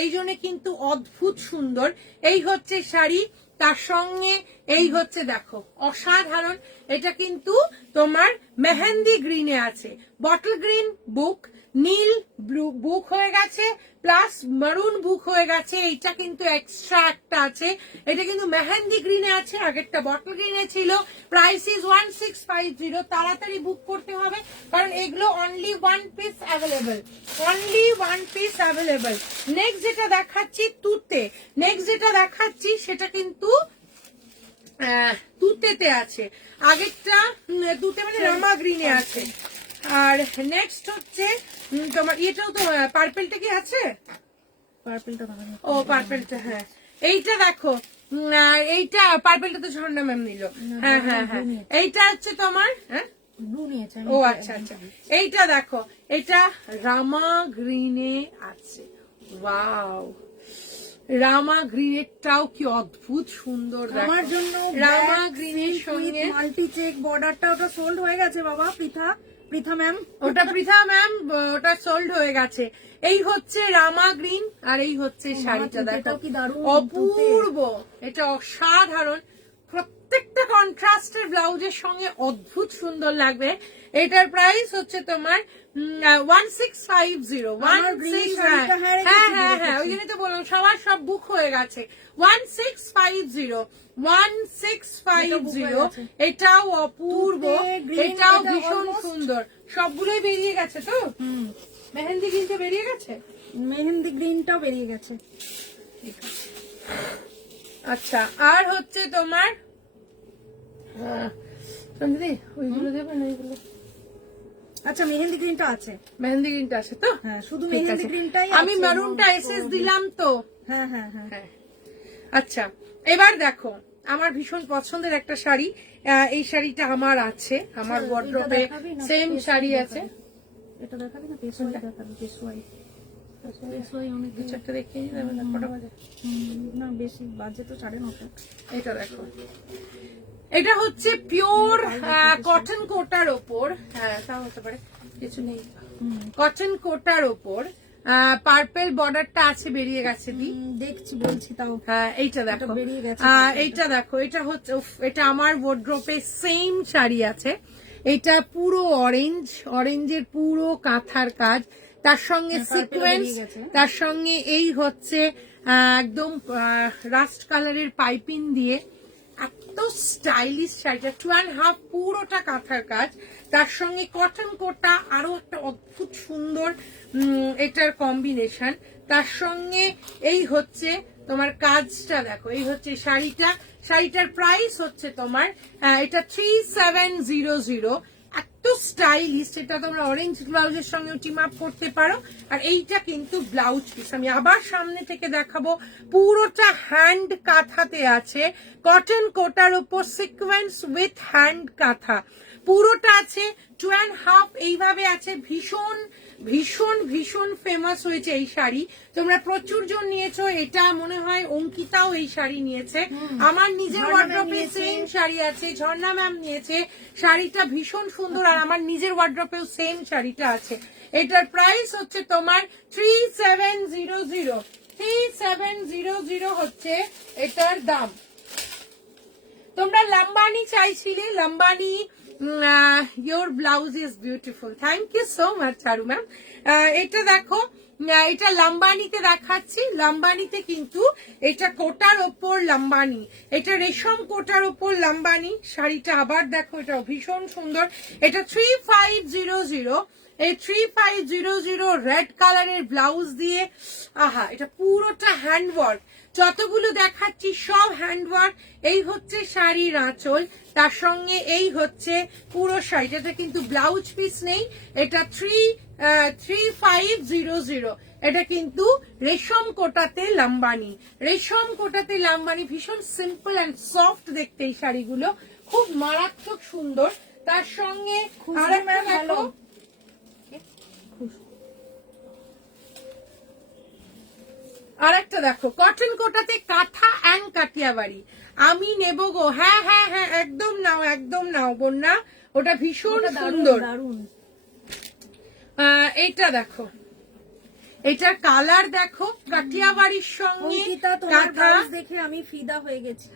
এই জন্য কিন্তু অদ্ভুত সুন্দর। এই হচ্ছে শাড়ি, তার সঙ্গে এই হচ্ছে দেখো অসাধারণ। এটা কিন্তু তোমার মেহেন্দি গ্রিনে আছে, বটল গ্রিন বুক, নীল ব্লু বুক হয়ে গেছে, প্লাস মারুন বুক হয়ে গেছে। এইটা কিন্তু এক্সট্রা একটা আছে, এটা কিন্তু মেহেন্দি গ্রিনে আছে, আগেরটা বটল গ্রিনে ছিল। Price is 1650। তাড়াতাড়ি বুক করতে হবে, কারণ এগুলো only one piece available, only one piece available. Next যেটা দেখাচ্ছি তুতে, নেক্সট যেটা দেখাচ্ছি সেটা কিন্তু তুতেতে আছে। আগেরটা তুতে মানে রামা গ্রিনে আছে। আর নেক্সট হচ্ছে তোমার এটাও তো পার্পেলটা কি আছে, পার্পলটা ও পার্পেলটা, হ্যাঁ এইটা দেখো, এইটা পার্পেলটা তো ঝর্ণা ম্যাম নিল। হ্যাঁ হ্যাঁ হ্যাঁ, এইটা হচ্ছে তোমার, হ্যাঁ ব্লু নিয়েছে। ও আচ্ছা আচ্ছা, এইটা দেখো, এটা রামা গ্রিনে আছে। ওয়াও, রামা গ্রিনেরটাও কি অদ্ভুত সুন্দর। আমার জন্য রামা গ্রিনের সঙ্গে মাল্টি চেক বর্ডারটা ওটা সোল্ড হয়ে গেছে বাবা। পৃথা ম্যাম, ওটা পৃথা ম্যাম, ওটা সোল্ড হয়ে গেছে। এই হচ্ছে রামা গ্রিন, আর এই হচ্ছে শাড়িটা দেখো, কি দারুণ অপূর্ব, এটা অসাধারণ। প্রত্যেকটা কন্ট্রাস্টের ব্লাউজের সঙ্গে অদ্ভুত সুন্দর লাগবে। এটার প্রাইস হচ্ছে তোমার 1650। হ্যাঁ হ্যাঁ হ্যাঁ, ওই জন্যই তো বললাম সবার সব বুক হয়ে গেছে। 1650। এটাও অপূর্ব, এটাও ভীষণ সুন্দর। সবগুলোই বেরিয়ে গেছে তো, মেহেন্দি গ্রিনটা বেরিয়ে গেছে, মেহেন্দি গ্রিনটাও বেরিয়ে গেছে। আচ্ছা, আর হচ্ছে তোমার সঞ্জিদি ওইগুলো দেবে না, এইগুলো আচ্ছা মেহেন্দি গ্রিনটা আছে, মেহেন্দি গ্রিনটা আছে তো, হ্যাঁ শুধু ঠিক মেহেন্দি আছে। গ্রিনটাই আমি মেরুনটা এসএস দিলাম তো, হ্যাঁ হ্যাঁ হ্যাঁ। হ্যাঁ আচ্ছা। এবার দেখো আমার ভীষণ পছন্দের একটা শাড়ি, এই শাড়িটা আমার আছে, আমার ওয়ার্ড্রোবে সেম শাড়ি আছে। এটা দেখাবি না, পেশোয়াই দেখাবি, পেশোয়াই অনেক কিছু একটা দেখিয়ে যাবে না, কটা বাজে? না বেশি বাজে তো 9:30। এটা দেখো, এটা হচ্ছে পিওর কটন কোটার ওপর, হ্যাঁ তাও হতে পারে, কিছু নেই, কটন কোটার ওপর পার্পল বর্ডারটা আছে, বেরিয়ে গেছে দি, দেখছি বলছি তাও। হ্যাঁ এইটা দেখো, বেরিয়ে গেছে। এইটা দেখো, এটা হচ্ছে এটা আমার ওয়ার্ড্রোপে সেম শাড়ি আছে। এটা পুরো অরেঞ্জ, অরেঞ্জের পুরো কাঁথার কাজ, তার সঙ্গে সিকোয়েন্স, তার সঙ্গে এই হচ্ছে একদম রাস্ট কালারের পাইপিং দিয়ে এত স্টাইলিশ শাড়িটা। 2.5 পুরোটা কাঁথার কাজ, তার সঙ্গে কটন কোটা, আরো একটা অদ্ভুত সুন্দর এটার কম্বিনেশন। তার সঙ্গে এই হচ্ছে তোমার কাজটা দেখো, এই হচ্ছে শাড়িটা। শাড়িটার প্রাইস হচ্ছে তোমার এটা 3700। এত স্টাইলিশ, এটা তোমরা অরেঞ্জ ব্লাউজের সঙ্গে টিম আপ করতে পারো। আর এইটা কিন্তু ব্লাউজ পিস, আমি আবার সামনে থেকে দেখাবো। পুরোটা হ্যান্ড কাঁথাতে আছে, কটন কোটার উপর সিকোয়েন্স উইথ হ্যান্ড কাঁথা পুরোটা আছে। 2.5 এইভাবে আছে। ভীষণ ভীষণ ভীষণ ফেমাস হয়েছে এই শাড়ি, তোমরা প্রচুর জন নিয়েছো। এটা মনে হয় অঙ্কিতাও এই শাড়ি নিয়েছে, আমার নিজের ওয়ার্ড্রপে সেম শাড়ি আছে, ঝর্ণা ম্যাম নিয়েছে। শাড়িটা ভীষণ সুন্দর, আর আমার নিজের ওয়ার্ড্রপেও সেম শাড়িটা আছে। এটার প্রাইস হচ্ছে তোমার 3700। 3700 হচ্ছে এটার দাম। তোমরা লাম্বানি চাইছিলে, Lambani, your blouse is beautiful, thank you so much Charu ma'am. এটা দেখো, এটা লাম্বানিতে দেখাচ্ছি। লাম্বানিতে কিন্তু এটা কোটার ওপর লাম্বানি, এটা রেশম কোটার ওপর লাম্বানি। শাড়িটা আবার দেখো, এটা ভীষণ সুন্দর। এটা 3500। এই 3500 রেড কালারের ব্লাউজ দিয়ে, আহা, এটা পুরোটা হ্যান্ডওয়ার্ক। যতগুলো দেখাচ্ছি সব হ্যান্ডওয়ার্ক। এই হচ্ছে শাড়ির আঁচল, তার সঙ্গে এই হচ্ছে পুরো শাড়িটা। এটা কিন্তু ব্লাউজ পিস নেই, এটা 3500। এটা কিন্তু রেশম কোটাতে লাম্বানি, রেশম কোটাতে লাম্বানি। ভীষণ সিম্পল অ্যান্ড সফট দেখতে এই শাড়িগুলো, খুব মারাত্মক সুন্দর। তার সঙ্গে আরেকটা দেখো, আরেকটা দেখো, কটন কোটাতে কাঁথা অ্যান্ড কাটিয়াবাড়ি। আমি নেব গো, হ্যাঁ হ্যাঁ হ্যাঁ, একদম নাও, একদম নাও বন্যা, ওটা ভীষণ সুন্দর। এইটা দেখো, এটার কালার দেখো, কাটিয়াবাড়ির সঙ্গে কাঁথা দেখে আমি ফিদা হয়ে গেছি।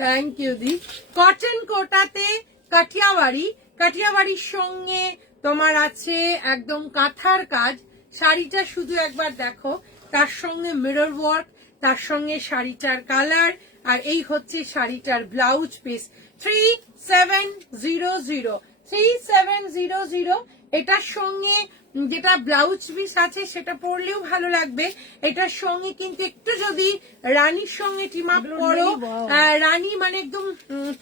থ্যাংক ইউ দি। কটন কোটাতে কাটিয়াবাড়ি, কাটিয়াবাড়ির সঙ্গে তোমার আছে একদম কাঁথার কাজ। শাড়িটা শুধু একবার দেখো, তার সঙ্গে মিরর ওয়ার্ক, তার সঙ্গে শাড়িটার কালার, আর এই হচ্ছে শাড়িটার ব্লাউজ পিস। 3700। 3700। এটার সঙ্গে যেটা ব্লাউজ পিস আছে সেটা পরলেও ভালো লাগবে। এটার সঙ্গে কিন্তু একটু যদি রানীর সঙ্গে টিম আপ করো, রানী মানে একদম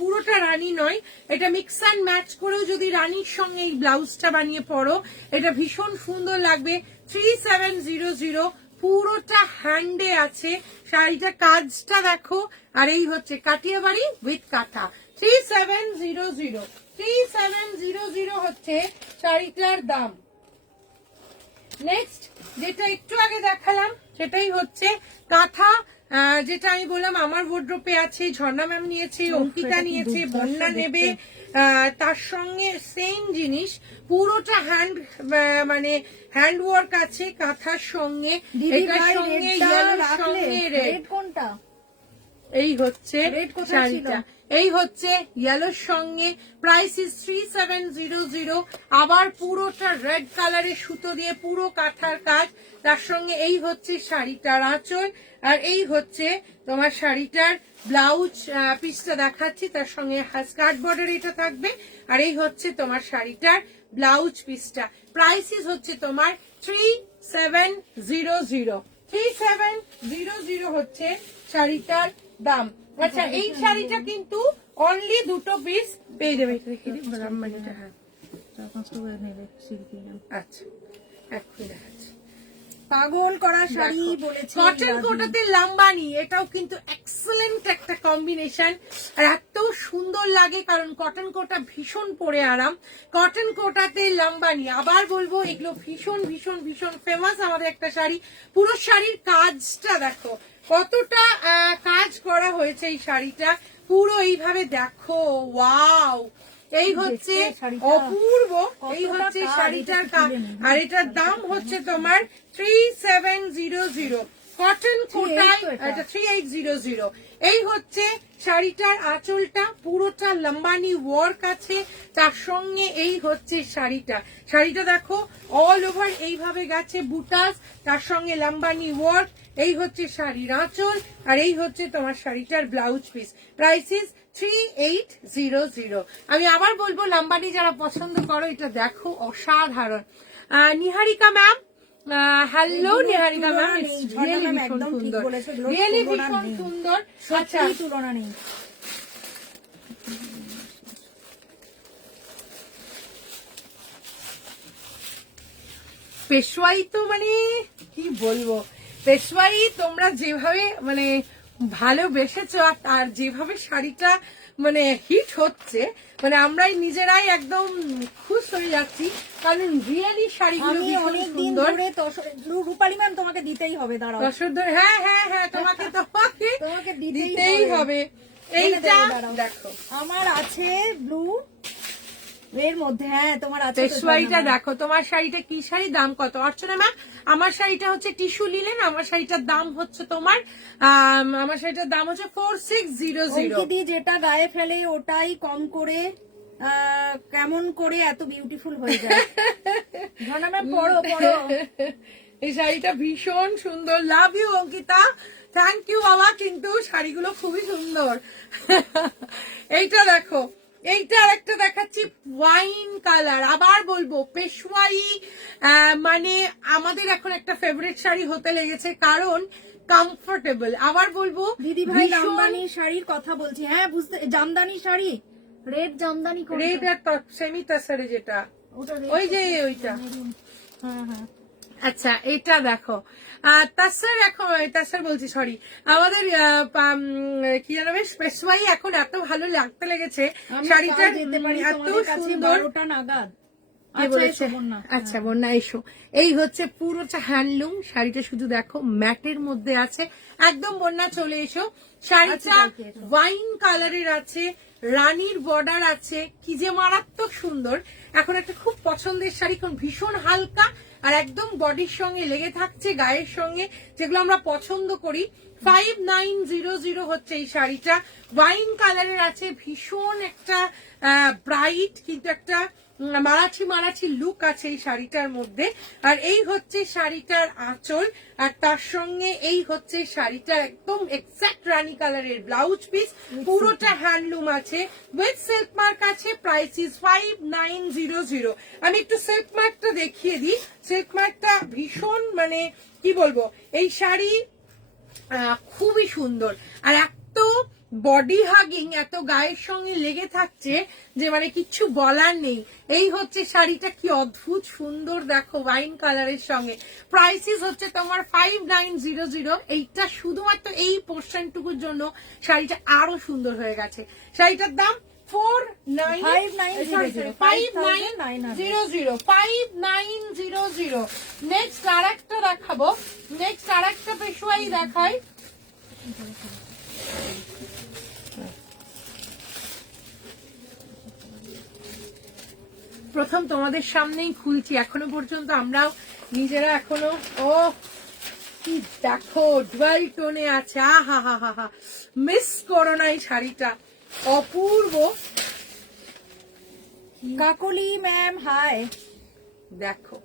পুরোটা রানী নয়, এটা মিক্স অ্যান্ড ম্যাচ করেও যদি রানীর সঙ্গে এই ব্লাউজটা বানিয়ে পরো, এটা ভীষণ সুন্দর লাগবে। 3700, পুরোটা হ্যান্ডে আছে। শাড়িটা কাজটা দেখো, আর এই হচ্ছে কাটিয়াবাড়ি উইথ কাঁথা। 3700। 3700 হচ্ছে শাড়িটার দাম। নেক্সট যেটা একটু আগে দেখালাম সেটাই হচ্ছে কাঁথা, যেটা আমি বললাম আমার ওয়ার্ড্রোপে আছে, ঝর্ণা ম্যাম নিয়েছে, অঙ্কিতা নিয়েছে, বন্যা নেবে। তার সঙ্গে সেম জিনিস, পুরোটা হ্যান্ড মানে হ্যান্ড ওয়ার্ক আছে কাঁথার সঙ্গে। এটার সঙ্গে ইয়েলোর সঙ্গে রেড, কোনটা? এই হচ্ছে শাড়িটা, এই হচ্ছে ইয়েলোর সঙ্গে। Price is 3700। আবার পুরোটা রেড কালারের সুতো দিয়ে পুরো কাঁথার কাজ, তার সঙ্গে এই হচ্ছে শাড়িটার আঁচল, আর এই হচ্ছে তোমার শাড়িটার ব্লাউজ পিসটা দেখাচ্ছি, তার সঙ্গে স্কার্ট বর্ডার এটা থাকবে, আর এই হচ্ছে তোমার শাড়িটার ব্লাউজ পিসটা। প্রাইস ইস হচ্ছে তোমার 3700। 3700 হচ্ছে শাড়িটার দাম। আচ্ছা, এই শাড়িটা কিন্তু অনলি দুটো পিস পেয়ে যাবে। আচ্ছা, এক্ষুনি দেখাচ্ছি। পাগল করা শাড়ি বলেছে কটন কোটাতে লাম্বানি, এটাও কিন্তু এক্সেলেন্ট একটা কম্বিনেশন, আর এত সুন্দর লাগে কারণ কটন কোটা ভীষণ পরে আরাম। কটন কোটাতে লাম্বানি, আবার বলবো এগুলো ভীষণ ভীষণ ভীষণ ফেমাস আমাদের একটা শাড়ি। পুরো শাড়ির কাজটা দেখো, কতটা কাজ করা হয়েছে এই শাড়িটা, পুরো এইভাবে দেখো, ওয়াও, এই হচ্ছে অপূর্ব, এই হচ্ছে শাড়িটার কাজ। আর এটার দাম হচ্ছে তোমার 3700। কটন কোটায় এটা 3800। এই হচ্ছে শাড়িটার আঁচলটা, পুরোটা লম্বানি ওয়ার্ক আছে, তার সঙ্গে এই হচ্ছে শাড়িটা। শাড়িটা দেখো অল ওভার এইভাবে গেছে বুটাস, তার সঙ্গে লম্বানি ওয়ার্ক। এই হচ্ছে শাড়ির আঁচল, আর এই হচ্ছে তোমার শাড়িটার ব্লাউজ পিস। Price is 3800। আমি আবার বলবো, লাম্বানি যারা পছন্দ করো এটা দেখো, অসাধারণ। নিহারিকা ম্যাম, হ্যালো নিহারিকা ম্যাম, রিয়েলি ভীষণ সুন্দর, রিয়েলি ভীষণ সুন্দর। আচ্ছা, তুলনা নেই। পেশওয়াই তো মানে কি বলবো, পেশওয়াই তোমরা যেভাবে মানে ভালোবেসেছো আর যেভাবে শাড়িটা মানে হিট হচ্ছে, মানে আমরাই নিজেরাই একদম খুশ হয়ে যাচ্ছি, কারণ রিয়েলি শাড়িগুলো আমি ভীষণ অনেকদিন সুন্দর। ধরে রূপালী ম্যাম তোমাকে দিতেই হবে, দাঁড়াও বছর ধরে, হ্যাঁ হ্যাঁ হ্যাঁ, তোমাকে তোমাকে দিতেই হবে। এইটা দেখো আমার আছে ব্লু এর মধ্যে, হ্যাঁ তোমার আছে তো পেশওয়াইটা ঝর্ণা দেখো, তোমার শাড়িটা কি শাড়ি, দাম কত অর্চনা ম্যাম? আমার শাড়িটা হচ্ছে টিস্যু লিলেন, আমার শাড়িটার দাম হচ্ছে তোমার আমার শাড়িটার দাম হচ্ছে 4600। অঙ্কিদি যেটা গায়ে ফেলে ওটাই কম করে কেমন করে এত বিউটিফুল হয়ে যায়। ঝর্ণা ম্যাম পড়ো পড়ো। এই শাড়িটা ভীষণ সুন্দর, love you Ankita, thank you বাবা, কিন্তু শাড়িগুলো খুবই সুন্দর। এইটা দেখো, এইটা আরেকটা দেখাচ্ছি ওয়াইন কালার, আবার বলবো পেশওয়াই মানে আমাদের এখন একটা ফেভারিট শাড়ি হতে লেগেছে, কারণ কমফোর্টেবল। আবার বলবো দিদি ভাই জামদানি শাড়ির কথা বলছি, হ্যাঁ বুঝতে, জামদানি শাড়ি রেড জামদানি কোনটা? রেড আর সেমি তাসারে যেটা, ওটা red ওই যে ওইটা। হ্যাঁ হ্যাঁ আচ্ছা এটা দেখো, তাসার এখন তাসার বলছি সরি, আমাদের কি জানো বেশ পেশওয়াই এখন এত ভালো লাগতে লেগেছে, শাড়িটা যেতে পারি এত তোমাদের কাছে সুন্দর। 12টা নাগাদ। কে বলেছে? আচ্ছা বন্যা এসো, এই হচ্ছে পুরোটা হ্যান্ডলুম, শাড়িটা শুধু দেখো ম্যাটের মধ্যে আছে একদম। বন্যা চলে এসো, শাড়িটা ওয়াইন কালারের আছে, রানীর বর্ডার আছে, কি যে মারাত্মক সুন্দর। এখন একটা খুব পছন্দের শাড়ি, কারণ ভীষণ হালকা আর একদম বডির সঙ্গে লেগে থাকছে, গায়ের সঙ্গে, যেগুলো আমরা পছন্দ করি। 5900 হচ্ছে এই শাড়িটা, ওয়াইন কালারের আছে, ভীষণ একটা ব্রাইট কিন্তু একটা মারাঠি মারাঠি লুক আছে এই শাড়িটার মধ্যে। আর এই হচ্ছে শাড়িটার আঁচল, আর তার সঙ্গে এই হচ্ছে শাড়িটার একদম এক্সাক্ট রানী কালারের ব্লাউজ পিস, পুরোটা হ্যান্ডলুম আছে, উইথ সিল্ক মার্ক আছে, প্রাইস ইজ 5900। আমি একটু সিল্ক মার্কটা দেখিয়ে দিই, সিল্ক মার্কটা ভীষণ মানে কি বলবো, এই শাড়ি খুবই সুন্দর, আর এত বডি হাগিং, এত গায়ের সঙ্গে লেগে থাকছে যে মানে কিচ্ছু বলার নেই। এই হচ্ছে শাড়িটা, কি অদ্ভুত সুন্দর দেখো, ওয়াইন কালারের সঙ্গে। প্রাইসিস হচ্ছে তোমার 5900। এইটা শুধুমাত্র এই পোর্শনটুকুর জন্য শাড়িটা আরো সুন্দর হয়ে গেছে। শাড়িটার দাম 5900। নেক্সট আর একটা দেখাবো, নেক্সট আর একটা পেশওয়াই দেখাই। প্রথম তোমাদের সামনেই খুলছি, এখনো পর্যন্ত আমরাও নিজেরা এখনো কি দেখো ডুয়াল টোনে আছে, আহা হা হা হা, মিস করো না এই শাড়িটা, অপূর্ব। কাকলি ম্যাম হাই, দেখো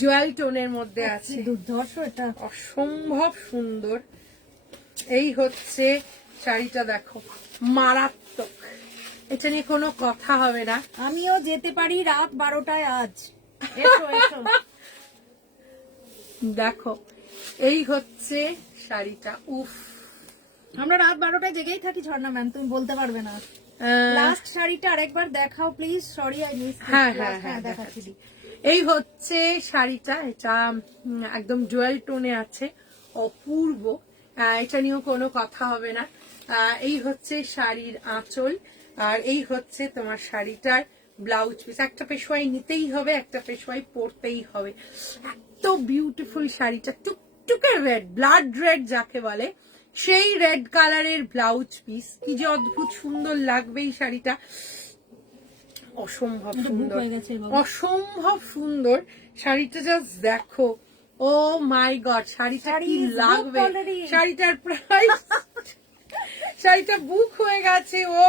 ডুয়াল টোনের মধ্যে আছে, দুর্ধর্ষ, এটা অসম্ভব সুন্দর। এই হচ্ছে শাড়িটা দেখো, মারাত্মক, এটা নিয়ে কোনো কথা হবে না। আমিও যেতে পারি রাত 12টায় আজ, এসো এসো। দেখো এই হচ্ছে শাড়িটা, উফ, আমরা রাত 12টায় জেগেই থাকি ঝর্ণা ম্যাম, তুমি বলতে পারবে না। লাস্ট শাড়িটা আরেকবার দেখাও প্লিজ, সরি আই মিস। হ্যাঁ হ্যাঁ হ্যাঁ দেখাচ্ছি। এই হচ্ছে শাড়িটা, এটা একদম জুয়েল টোনে আছে, অপূর্ব, এটা নিয়েও কোনো কথা হবে না। এই হচ্ছে শাড়ির আঁচল, আর এই হচ্ছে তোমার শাড়িটার ব্লাউজ পিস। একটা পেশওয়াই নিতেই হবে, একটা পেশওয়াই পরতেই হবে, এত বিউটিফুল শাড়িটা, টুকটুকে রেড, ব্লাড রেড যাকে বলে, সেই রেড কালারের ব্লাউজ পিস, কি যে অদ্ভুত সুন্দর লাগবে এই শাড়িটা, অসম্ভব সুন্দর, অসম্ভব সুন্দর শাড়িটা, জাস্ট দেখো, ও মাই গড, শাড়িটা কি লাগবে, শাড়িটার প্রাইস, শাড়িটা বুক হয়ে গেছে, ও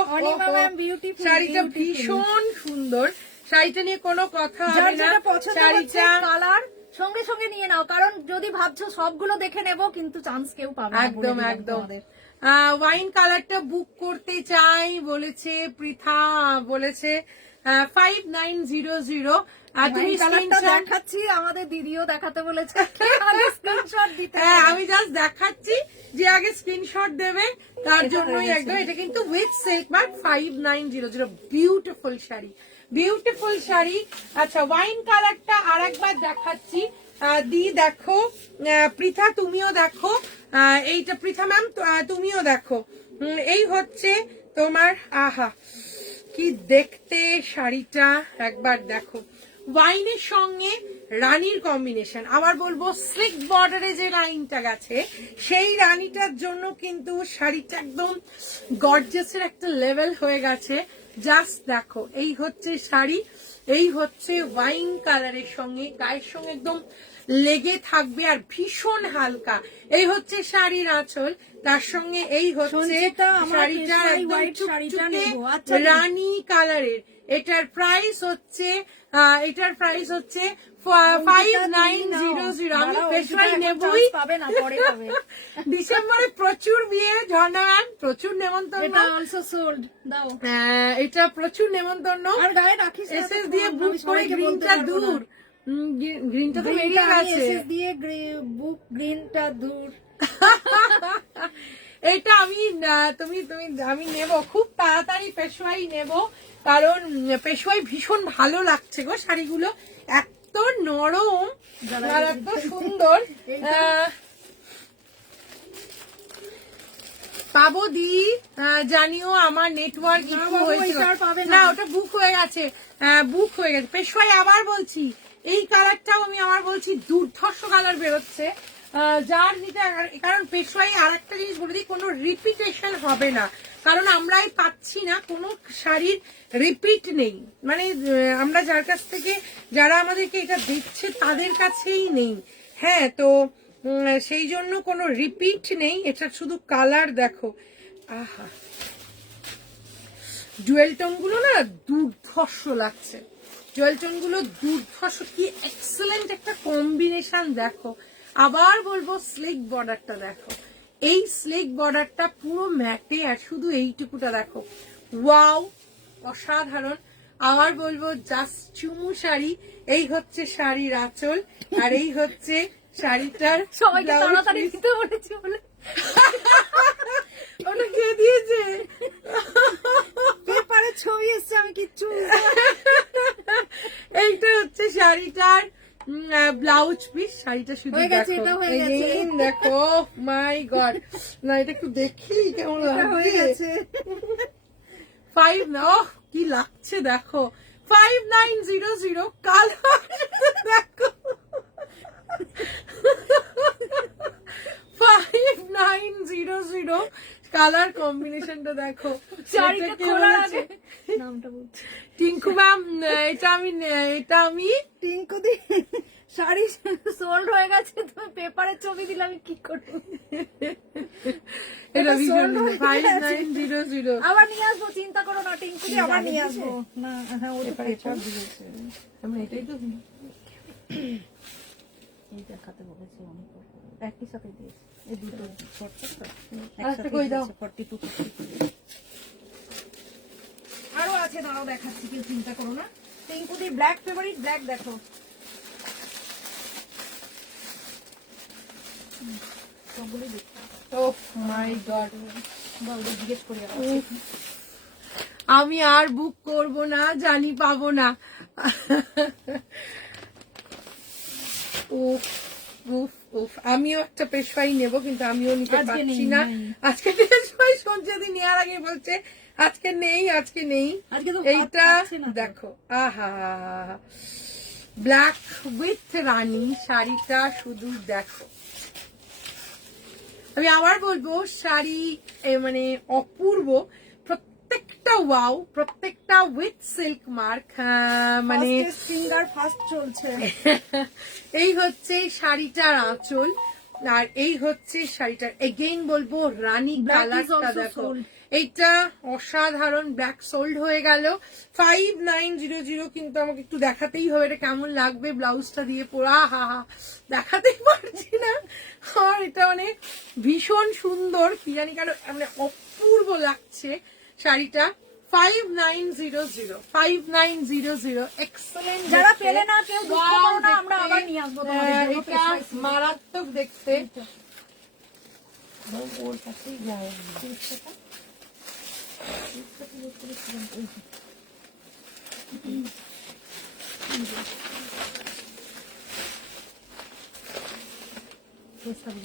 শাড়িটা ভীষণ সুন্দর, শাড়িটা নিয়ে কোনো কথা হবে না। শাড়িটা কালার সঙ্গে সঙ্গে নিয়ে নাও, কারণ যদি ভাবছো সবগুলো দেখে নেবো কিন্তু চান্স কেউ পাবে না। একদম একদম, ওয়াইন কালারটা বুক করতে চাই বলেছে পৃথা, বলেছে 5900। তুমি দেখাচ্ছি, আমাদের দিদিও দেখাতে বলেছে, হ্যাঁ আমি জাস্ট দেখাচ্ছি যে আগে স্ক্রিনশট দেবে, তার জন্যই একদম। এটা কিন্তু with silk mark 5900, beautiful sari, beautiful sari. আচ্ছা ওয়াইন কালারটা আর একবার দেখাচ্ছি, দি দেখো, পৃথা তুমিও দেখো, এইটা পৃথা ম্যাম তুমিও দেখো। এই হচ্ছে তোমার, আহা কি দেখতে শাড়িটা, একবার দেখো। ওয়াইনের সঙ্গে রানীর কম্বিনেশন, আবার বলবো স্লিক বর্ডারে যে লাইনটা গেছে সেই রানীটার জন্য কিন্তু শাড়িটা একদম গর্জিয়াসের একটা লেভেল হয়ে গেছে। জাস্ট দেখো, এই হচ্ছে শাড়ি, এই হচ্ছে ওয়াইন কালারের সঙ্গে, গায়ের সঙ্গে একদম লেগে থাকবে আর ভীষণ হালকা। এই হচ্ছে শাড়ির আঁচল, তার সঙ্গে এই হচ্ছে শাড়িটা একদম চুকচুকে রানী কালারের। এটার প্রাইস হচ্ছে 5900। আমি পেশোয়াই নেবই, ডিসেম্বরে প্রচুর বিয়ে, ঝর্ণা ম্যাম প্রচুর নেমন্তন্ন, এটা প্রচুর নেমন্তন্ন। এসএস দিয়ে বুক করে গ্রিনটা দূর, গ্রিনটা তো বেরিয়ে গেছে, দিয়ে বুক গ্রিনটা দূর। এটা আমি আমি নেব খুব তাড়াতাড়ি, পেশোয়াই নেব, কারণ পেশোয়াই ভীষণ ভালো লাগছে গো শাড়িগুলো, এত নরম আর এত সুন্দর। পাবো দি, জানিও আমার নেটওয়ার্ক ইস্যু হয়েছিল না, ওটা বুক হয়ে গেছে, পেশোয়াই আবার বলছি এই কালারটাও আমি আবার বলছি দুর্ধর্ষ কালার বেরোচ্ছে, যার নিতে, কারণ পেশোয়াই আর একটা জিনিস বলে দিই, কোনো রিপিটেশন হবে না, কারণ আমরাই পাচ্ছি না, কোনো শাড়ির রিপিট নেই, মানে আমরা যার কাছ থেকে, যারা আমাদেরকে এটা দিচ্ছে তাদের কাছেই নেই। হ্যাঁ, তো সেই জন্য কোনো রিপিট নেই, এটা শুধু কালার দেখো, আহা জুয়েল টোন গুলো না দুর্ধর্ষ লাগছে, জুয়েল টোন গুলো দুর্ধর্ষ, কি এক্সেলেন্ট একটা কম্বিনেশন দেখো। আবার বলবো স্লিক বর্ডারটা দেখো, এই স্লিক বর্ডারটা পুরো ম্যাটে, আর শুধু এইটুকুটা দেখো, ওয়াও অসাধারণ। আবার বলবো জাস্ট চুমু শাড়ি, এই হচ্ছে শাড়ির আঁচল, আর এই হচ্ছে শাড়িটার, সবাইকে তাড়াতাড়ি দিতে বলেছি বলে ওটা কে দিয়েছে, পেপারে ছবি এসছে, আমি কিচ্ছু এইটা হচ্ছে শাড়িটার ব্লাউজ পিস, শাড়িটা শুধু দেখো, মাই গড, না এটা একটু দেখি কেমন লাগছে, 5 না, কি লাগছে দেখো, 5900 কালার দেখো, 5900 কালার কম্বিনেশনটা দেখো, নামটা বলছি টিঙ্কু ম্যাম, এটা আমি টিঙ্কু দি শাড়ি সোল্ড হয়ে গেছে, তুমি পেপারের ছবি দিলে আমি কি করবো, এটা ভীষণ 5900 আবার নিয়ে আসবো, চিন্তা করো না টিঙ্কু দি, আবার নিয়ে আসবো। না, হ্যাঁ ওটা পেপার দিয়েছে, আমি এটাই তো এই দেখাতে বলেছে, অনেক একই সাথে দিয়েছে, এই দুটো আরেকটা কই দাও, 42 আরো আছে, দাঁড়াও দেখাচ্ছি, কেউ চিন্তা করো না। টিঙ্কু দি ব্ল্যাক ফেভারিট, ব্ল্যাক দেখো, সবগুলোই দেখো। ওহ মাই গড, জিজ্ঞেস করি আমি আর বুক করব না, জানি পাবো না। উফ উফ উফ, আমিও একটা পেশওয়াই নেব, কিন্তু আমিও নিতে পারছি না আজকে। পেশওয়াই সঞ্জয়দি নেওয়ার আগে বলছে আজকে নেই, আজকে নেই। এইটা দেখো, আহা ব্ল্যাক উইথ রানী শাড়িটা শুধু দেখো। আমি আবার বলবো শাড়ি মানে অপূর্ব, প্রত্যেকটা ওয়াও, প্রত্যেকটা উইথ সিল্ক মার্ক, মানে ফিঙ্গার ফার্স্ট চলছে। এই হচ্ছে শাড়িটার আঁচল, আর এই হচ্ছে শাড়িটার, এগেইন বলবো রানী কালারটা দেখো, এইটা অসাধারণ। ব্ল্যাক সোল্ড হয়ে গেল 5900, কিন্তু আমাকে একটু দেখাতেই হবে এটা কেমন লাগবে ব্লাউজটা দিয়ে পরা, হা হা দেখাতেই পারছি না। আর এটা মানে ভীষণ সুন্দর, কি জানি কেন মানে অপূর্ব লাগছে শাড়িটা। 5900 এক্সেলেন্ট। যারা পেলে না কেউ দুঃখ করো না, আমরা আবার নিয়ে আসবো তোমাদের জন্য। এটা মারাত্মক দেখতে, ওর কাছেই যায়।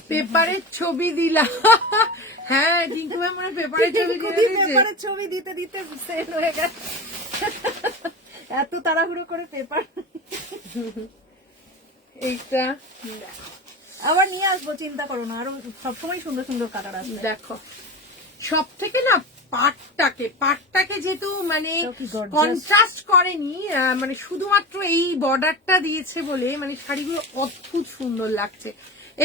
পেপারের ছবি দিলাম। হ্যাঁ টিঙ্কু ম্যাম মানে পেপারের ছবি পেপারের ছবি দিতে দিতে সেল হয়ে গেছে, এত তাড়াহুড়ো করে পেপার। এইটা আবার নিয়ে আসবো, চিন্তা করো না, আরো সবসময় সুন্দর সুন্দর কালার আসবে। দেখো সব থেকে না পাটটাকে যেহেতু মানে এটাও কি gorgeous। কন্ট্রাস্ট করেনি, মানে শুধুমাত্র এই বর্ডারটা দিয়েছে বলে মানে শাড়িগুলো অদ্ভুত সুন্দর লাগছে।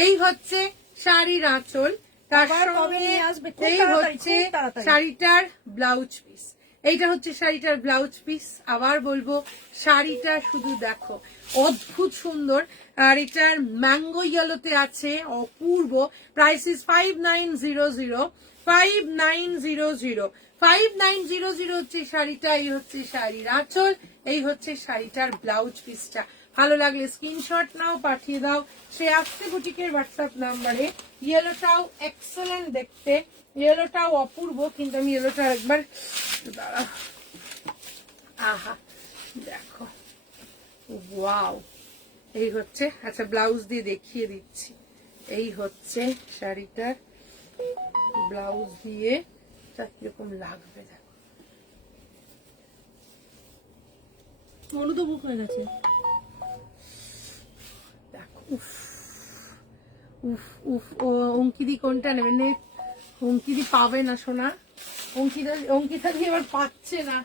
এই হচ্ছে শাড়ির আঁচল, তার আবার কবে সঙ্গে নিয়ে আসবে? খুব এই তাড়াতাড়ি, হচ্ছে খুব তাড়াতাড়ি। শাড়িটার ব্লাউজ পিস। এইটা হচ্ছে শাড়িটার ব্লাউজ পিস। আবার বলবো শাড়িটা শুধু দেখো অদ্ভুত সুন্দর, আর এটার ম্যাঙ্গো ইয়েলোতে আছে, অপূর্ব। প্রাইস ইস 5900, 5900, 5900 হচ্ছে শাড়িটা। এই হচ্ছে শাড়ির আঁচল, এই হচ্ছে শাড়িটার ব্লাউজ পিসটা। ভালো লাগলে স্ক্রিনশট নাও, পাঠিয়ে দাও শ্রেয়াস্তি বুটিকের হোয়াটসঅ্যাপ নাম্বারে। ইয়েলোটাও এক্সেলেন্ট দেখতে, ইয়েলোটাও অপূর্ব, কিন্তু আমি ইয়েলোটা একবার দাঁড়াও, আহা দেখো ওয়াও। এই হচ্ছে, আচ্ছা ব্লাউজ দিয়ে দেখিয়ে দিচ্ছি। এই হচ্ছে শাড়িটার ব্লাউজ দিয়ে কিরকম লাগবে দেখো। হলুদ বুক হয়ে গেছে। দেখো উফ উফ উফ। ও অঙ্কিদি কোনটা নেবেন? অঙ্কিদি পাবে না সোনা, অঙ্কিতা দিয়ে এবার পাচ্ছে না।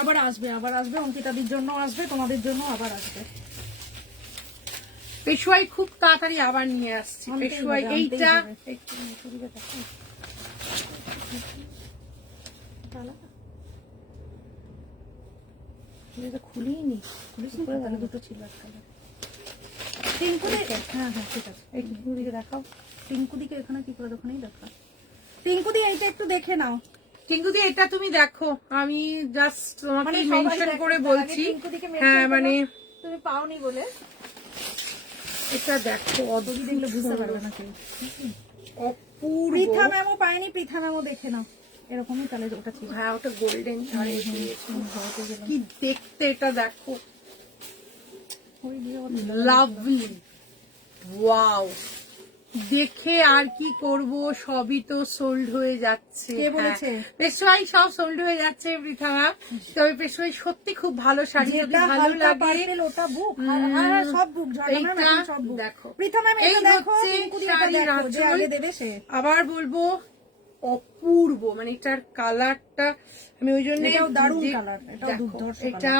আবার আসবে, আবার আসবে, অঙ্কিতাদির জন্য আসবে, তোমাদের জন্য আবার আসবে। পেশোয়াই খুব তাড়াতাড়ি আবার নিয়ে আসছি। আনতেই পেশোয়াই হবে, এইটা আনতেই একটু ছবিটা দেখো। এটা খুলিই নি, খুলিস নি, তাহলে দুটো ছিল একটা। টিঙ্কুদি, হ্যাঁ হ্যাঁ ঠিক আছে, এই টিঙ্কুদিকে দেখাও। টিঙ্কুদিকে এখানে কি করে ওখানেই দেখা। টিঙ্কুদি এইটা একটু দেখে নাও। টিঙ্কুদি এটা তুমি দেখো, আমি জাস্ট তোমাকে মানে সবাই মেনশন দেখে, করে তার আগে বলছি। টিঙ্কুদিকে mention হ্যাঁ করো, মানে তুমি পাওনি বলে। এটা দেখো যদি দেখলে বুঝতে পারবে না কেউ। অপূর্ব। পৃথা ম্যামও পায়নি, পৃথা ম্যামও দেখে নাও। এরকমই তাহলে ওটা ছিল। হ্যাঁ ওটা গোল্ডেন, কি দেখতে এটা দেখো, লাভলি ওয়াও। দেখে আর কি করব, সবই তো সোল্ড হয়ে যাচ্ছে। কে বলেছে? পেশোয়াই সব সোল্ড হয়ে যাচ্ছে পৃথা ম্যাম। তবে পেশোয়াই সত্যি খুব ভালো শাড়ি, যদি যেটা ভালো হালকা লাগে। পার্পেল ওটা বুক, আর সব বুক, ঝর্ণা ম্যাম এইটা এখন সব বুক। দেখো, পৃথা ম্যাম এই এটা দেখো, হচ্ছে টিঙ্কুদি এটা শাড়ির দেখো, যে আঁচল। আগে দেবে সে। আবার বলবো অপূর্ব, মানে এটার কালারটা আমি ওই জন্য এটাও দারুণ কালার, এটাও দুর্ধর্ষ এটা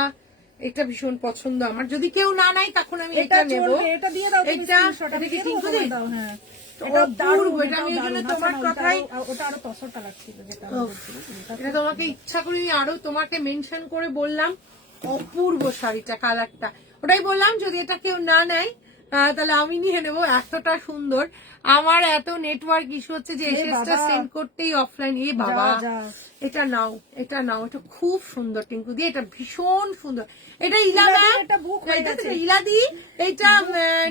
এটা ভীষণ পছন্দ আমার। যদি কেউ না নাই তখন আমি এটা এটা নেব। চলবে, এটা দিয়ে দাও, তুমি এটা স্ক্রিনশট এটা কি দিয়ে টিঙ্কু তোমায় দি? দাও। হ্যাঁ তো এটা দারুণ, অপূর্ব, এটা আমি ওই জন্য তোমার কথাই, ওটা আরো তসর কালার ছিল যেটা আমি বলছিলাম। এটা তোমাকে ইচ্ছা করে আমি আরো তোমাকে মেনশন করে বললাম। অপূর্ব শাড়িটা, কালারটা, ওটাই বললাম যদি এটা কেউ না নেয় তাহলে আমি নিয়ে নেবো, এতটা সুন্দর। আমার এত নেটওয়ার্ক ইস্যু হচ্ছে যে এসএসটা সেন্ড করতেই অফলাইন। এ বাবা, এটা নাও, এটা নাও, এটা খুব সুন্দর টিঙ্কু দি, এটা ভীষণ সুন্দর। এটা ইলা ম্যাম, এটা বুক হয়ে গেছে। ইলাদি, এইটা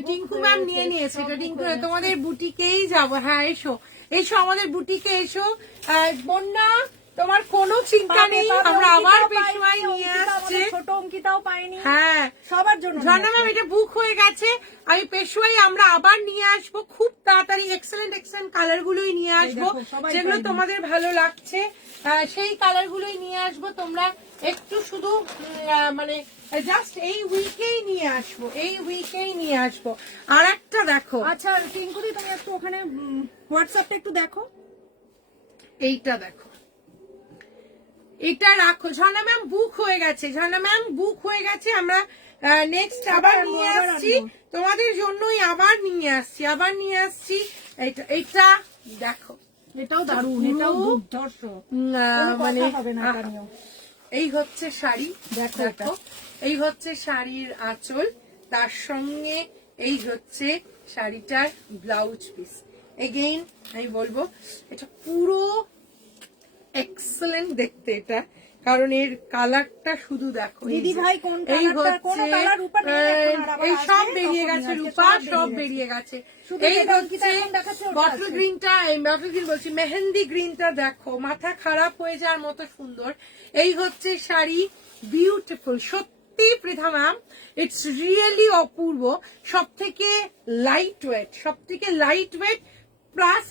টিঙ্কু ম্যাম নিয়ে নিয়েছে। এটা টিঙ্কু, তোমাদের বুটিকেই যাবো। হ্যাঁ এসো, এসো আমাদের বুটিকে এসো। বন্যা তোমার কোনো চিন্তা নেই, আমরা আবার পেশোয়াই নিয়ে আসছে। ছোট অঙ্কিতাও পাইনি। হ্যাঁ সবার জন্য ঝর্ণা ম্যাম এটা বুক হয়ে গেছে। আমি পেশোয়াই আমরা আবার নিয়ে আসবো খুব তাড়াতাড়ি। এক্সেলেন্ট এক্সেলেন্ট কালার গুলোই নিয়ে আসবো, যেগুলো তোমাদের ভালো লাগছে সেই কালার গুলোই নিয়ে আসবো। তোমরা একটু শুধু মানে জাস্ট এই উইকেই নিয়ে আসবো, এই উইকেই নিয়ে আসবো। আর একটা দেখো, আচ্ছা টিঙ্কুদি তুমি একটু ওখানে হোয়াটসঅ্যাপটা একটু দেখো। এইটা দেখো, এটা রাখো। ঝর্ণা ম্যাম বুক হয়ে গেছে, ঝর্ণা ম্যাম বুক হয়ে গেছে। আমরা নেক্সট আবার নিয়ে আসছি তোমাদের জন্যই, আবার নিয়ে আসছি, আবার নিয়ে আসছি। এইটা এইটা দেখো, এটাও দারুণ, এটাও দুর্ধর্ষ, মানে হবে না এটা নিয়েও। এই হচ্ছে শাড়ি, দেখো দেখো এই হচ্ছে শাড়ির আঁচল, তার সঙ্গে এই হচ্ছে শাড়িটার ব্লাউজ পিস। এগেইন আমি বলবো এটা পুরো এক্সেলেন্ট দেখতে। এটা কারণ এর কালারটা শুধু দেখো, দিদি ভাই কোন এই কালারটা, কোন হচ্ছে কালার রূপা নেই এখন, আর আবার এই সব আসবে, বেরিয়ে তখন গেছে নিয়ে রূপা, আসবে, সব বেরিয়ে বেরিয়ে গেছে। শুধু এই যেটা হচ্ছে অঙ্কিতা এখন দেখাচ্ছে ওটা বটল আছে। গ্রিনটা, বটল গ্রিন বলছি, মেহেন্দি গ্রিনটা দেখো, মাথা খারাপ হয়ে যাওয়ার মতো সুন্দর। এই হচ্ছে শাড়ি, বিউটিফুল সত্যি পৃথা ম্যাম, ইটস রিয়েলি অপূর্ব। সব থেকে লাইট ওয়েট প্লাস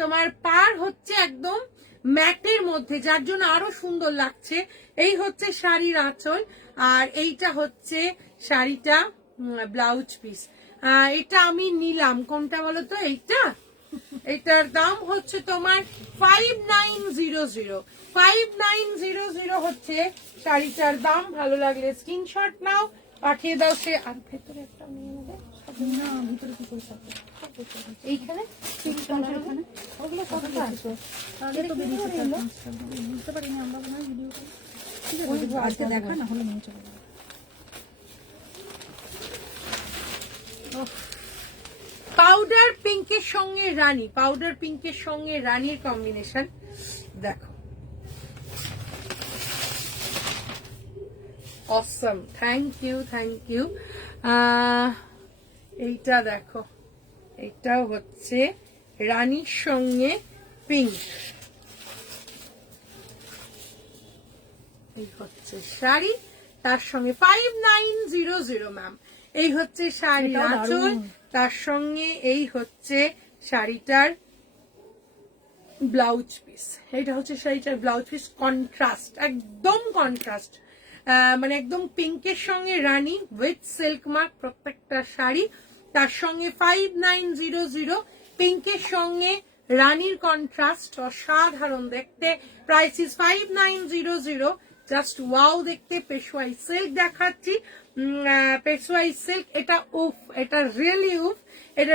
তোমার পার হচ্ছে একদম ম্যাটের মধ্যে, যার জন্য আরো সুন্দর লাগছে। এই হচ্ছে শাড়ির আঁচল, আর এইটা হচ্ছে শাড়িটা ব্লাউজ পিস। এটা আমি নিলাম, কোনটা বলো তো? এটার দাম হচ্ছে তোমার 5900। 5900 হচ্ছে শাড়িটার দাম। ভালো লাগলে স্ক্রিনশট নাও, পাঠিয়ে দাও। সে আর ভেতরে একটা নিয়ে নেবে, না ভিতরে কি করে থাকে এইখানে ওখানে ওগুলো কত আছে তাহলে তো বেরিয়েছে, বুঝতে পারিনি আমরা মনে হয় ভিডিও ঠিক আছে আজকে দেখা না হলে নিয়ে চলে যাবো। পাউডার পিঙ্কের সঙ্গে রানী, পাউডার পিঙ্কের সঙ্গে রানীর কম্বিনেশন দেখো, অসম। Thank you. এইটা দেখো, এইটাও হচ্ছে রানীর সঙ্গে পিঙ্ক। এই হচ্ছে শাড়ি, তার সঙ্গে 5900 ম্যাম। এই হচ্ছে শাড়ির এটাও আঁচল, দারুণ। তার সঙ্গে এই হচ্ছে শাড়িটার ব্লাউজ পিস। এটা হচ্ছে শাড়িটার ব্লাউজ পিস, কন্ট্রাস্ট, একদম কন্ট্রাস্ট, মানে একদম পিঙ্কের সঙ্গে রানী উইথ সিল্ক মার্ক প্রত্যেকটা শাড়ি। তার সঙ্গে 5900, পিঙ্কের সঙ্গে রানীর কন্ট্রাস্ট, অসাধারণ দেখতে। প্রাইস ইজ 5900, জাস্ট ওয়াও দেখতে। পেশোয়াই সিল্ক দেখাচ্ছি, পেশোয়াই সিল্ক। এটা উফ, এটা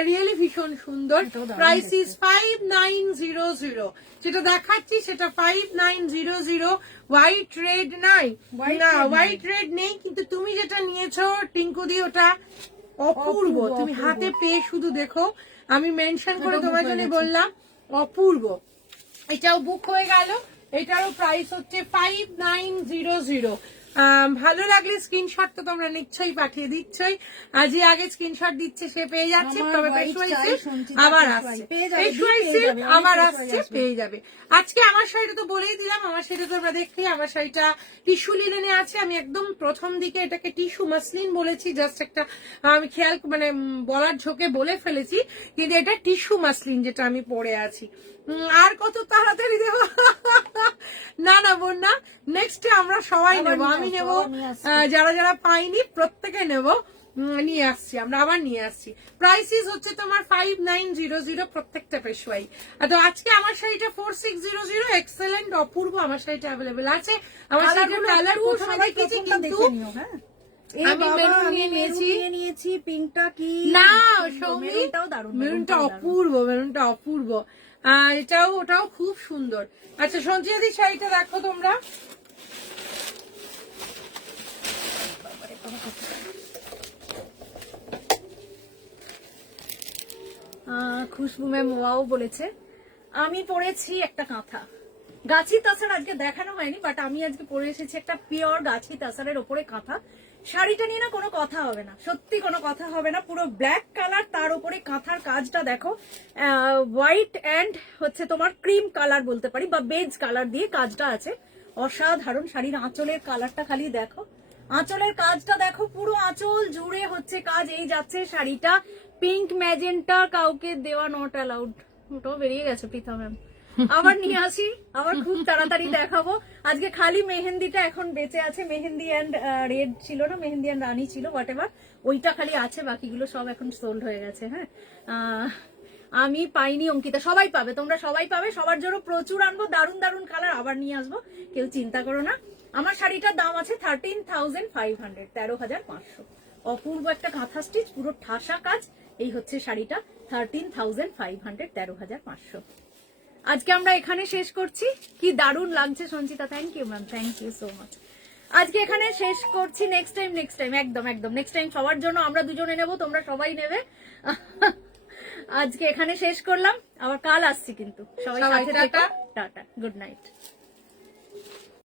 রিয়েলি ভীষণ সুন্দর। Price is 5900। যেটা দেখাচ্ছি সেটা 5900। হোয়াইট রেড নাই, না হোয়াইট রেড নেই, কিন্তু তুমি যেটা নিয়েছো টিঙ্কু দি ওটা অপূর্ব। তুমি হাতে পেয়ে শুধু দেখো, আমি মেনশন করে তোমার জন্য বললাম, অপূর্ব। এটাও বুক হয়ে গেল। এটারও প্রাইস হচ্ছে 5900। ভালো লাগলে স্ক্রিনশট তো তোমরা নিশ্চয়ই পাঠিয়ে দিচ্ছই। যে আগে স্ক্রিনশট দিচ্ছে সে পেয়ে যাচ্ছে, তবে পেশোয়াই সিল্ক আবার আসছে, পেশোয়াই সিল্ক আবার আসছে, পেয়ে যাবে। আজকে আমার শাড়িটা তো বলেই দিলাম, আমার শাড়িটা তোমরা দেখলে, আমার শাড়িটা টিস্যু লিনেনে আছে। আমি একদম প্রথম দিকে এটাকে টিস্যু মাসলিন বলেছি, জাস্ট একটা আমি খেয়াল মানে বলার ঝোঁকে বলে ফেলেছি, কিন্তু এটা টিস্যু মাসলিন যেটা আমি পরে আছি। আর কত তাড়াতাড়ি দেবো? না বন্যা, নেক্সট আমরা সবাই নেবো, আমি নেবো, যারা পাইনি প্রত্যেকে নেবো, নিয়ে আসছি আমরা, আবার নিয়ে আসছি। প্রাইসিস হচ্ছে তোমার 5900 প্রত্যেকটা পেশোয়াই। তো আজকে আমার শাড়িটা 4600, এক্সেলেন্ট, অপূর্ব। আমার শাড়িটা অ্যাভেলেবেল আছে। আমার শাড়িটার কালার প্রথমে দেখেছি, কিন্তু আমি মেরুন নিয়ে নিয়েছি। পিঙ্কটা কি না সৌমি, মেরুনটা অপূর্ব। ওটাও খুব সুন্দর। আচ্ছা সঞ্চিয়াদি শাড়িটা দেখো তোমরা, খুশবু ম্যাম ওয়াও বলেছে। আমি পরেছি একটা কাঁথা গাছি তাসার, আজকে দেখানো হয়নি, বাট আমি আজকে পরে এসেছি একটা পিওর গাছি তাসারের ওপরে কাঁথা। শাড়িটা নিয়ে না কোনো কথা হবে না, সত্যি কোনো কথা হবে না। পুরো ব্ল্যাক কালার, তার উপরে কাঁথার কাজটা দেখো, হোয়াইট অ্যান্ড হচ্ছে তোমার ক্রিম কালার বলতে পারি, বা বেজ কালার দিয়ে কাজটা আছে, অসাধারণ। শাড়ির আঁচলের কালারটা খালি দেখো, আঁচলের কাজটা দেখো, পুরো আঁচল জুড়ে হচ্ছে কাজ। এই যাচ্ছে শাড়িটা পিঙ্ক ম্যাজেন্টা, কাউকে দেওয়া নট অ্যালাউড, ওটাও বেরিয়ে গেছে পিতা ম্যাম। আবার নিয়ে আসি, আবার খুব তাড়াতাড়ি দেখাবো। আজকে খালি মেহেন্দিটা এখন বেঁচে আছে, মেহেন্দি অ্যান্ড রেড ছিল না, মেহেন্দি অ্যান্ড রানী ছিল, হোয়াট এভার, ওইটা খালি আছে, বাকিগুলো সব এখন সোল্ড হয়ে গেছে। হ্যাঁ, আমি পাইনি, অঙ্কিতা সবাই পাবে, তোমরা সবাই পাবে, সবার জন্য প্রচুর আনবো, দারুণ দারুণ কালার আবার নিয়ে আসবো, কেউ চিন্তা করো না। আমার শাড়িটার দাম আছে 13,500, 13,500। অপূর্ব একটা কাঁথা স্টিচ, পুরো ঠাসা কাজ। এই হচ্ছে শাড়িটা 13,500, 13,500। আজকে আমরা এখানে শেষ করছি। কি দারুণ লাগছে Sanchita, thank you ma'am, thank you so much. আজকে এখানে শেষ করছি, নেক্সট টাইম একদম নেক্সট টাইম সবার জন্য আমরা দুজনে নেব, তোমরা সবাই নেবে। আজকে এখানে শেষ করলাম, আবার কাল আসছি কিন্তু, সবাই সাথে থেকো, টাটা, গুড নাইট।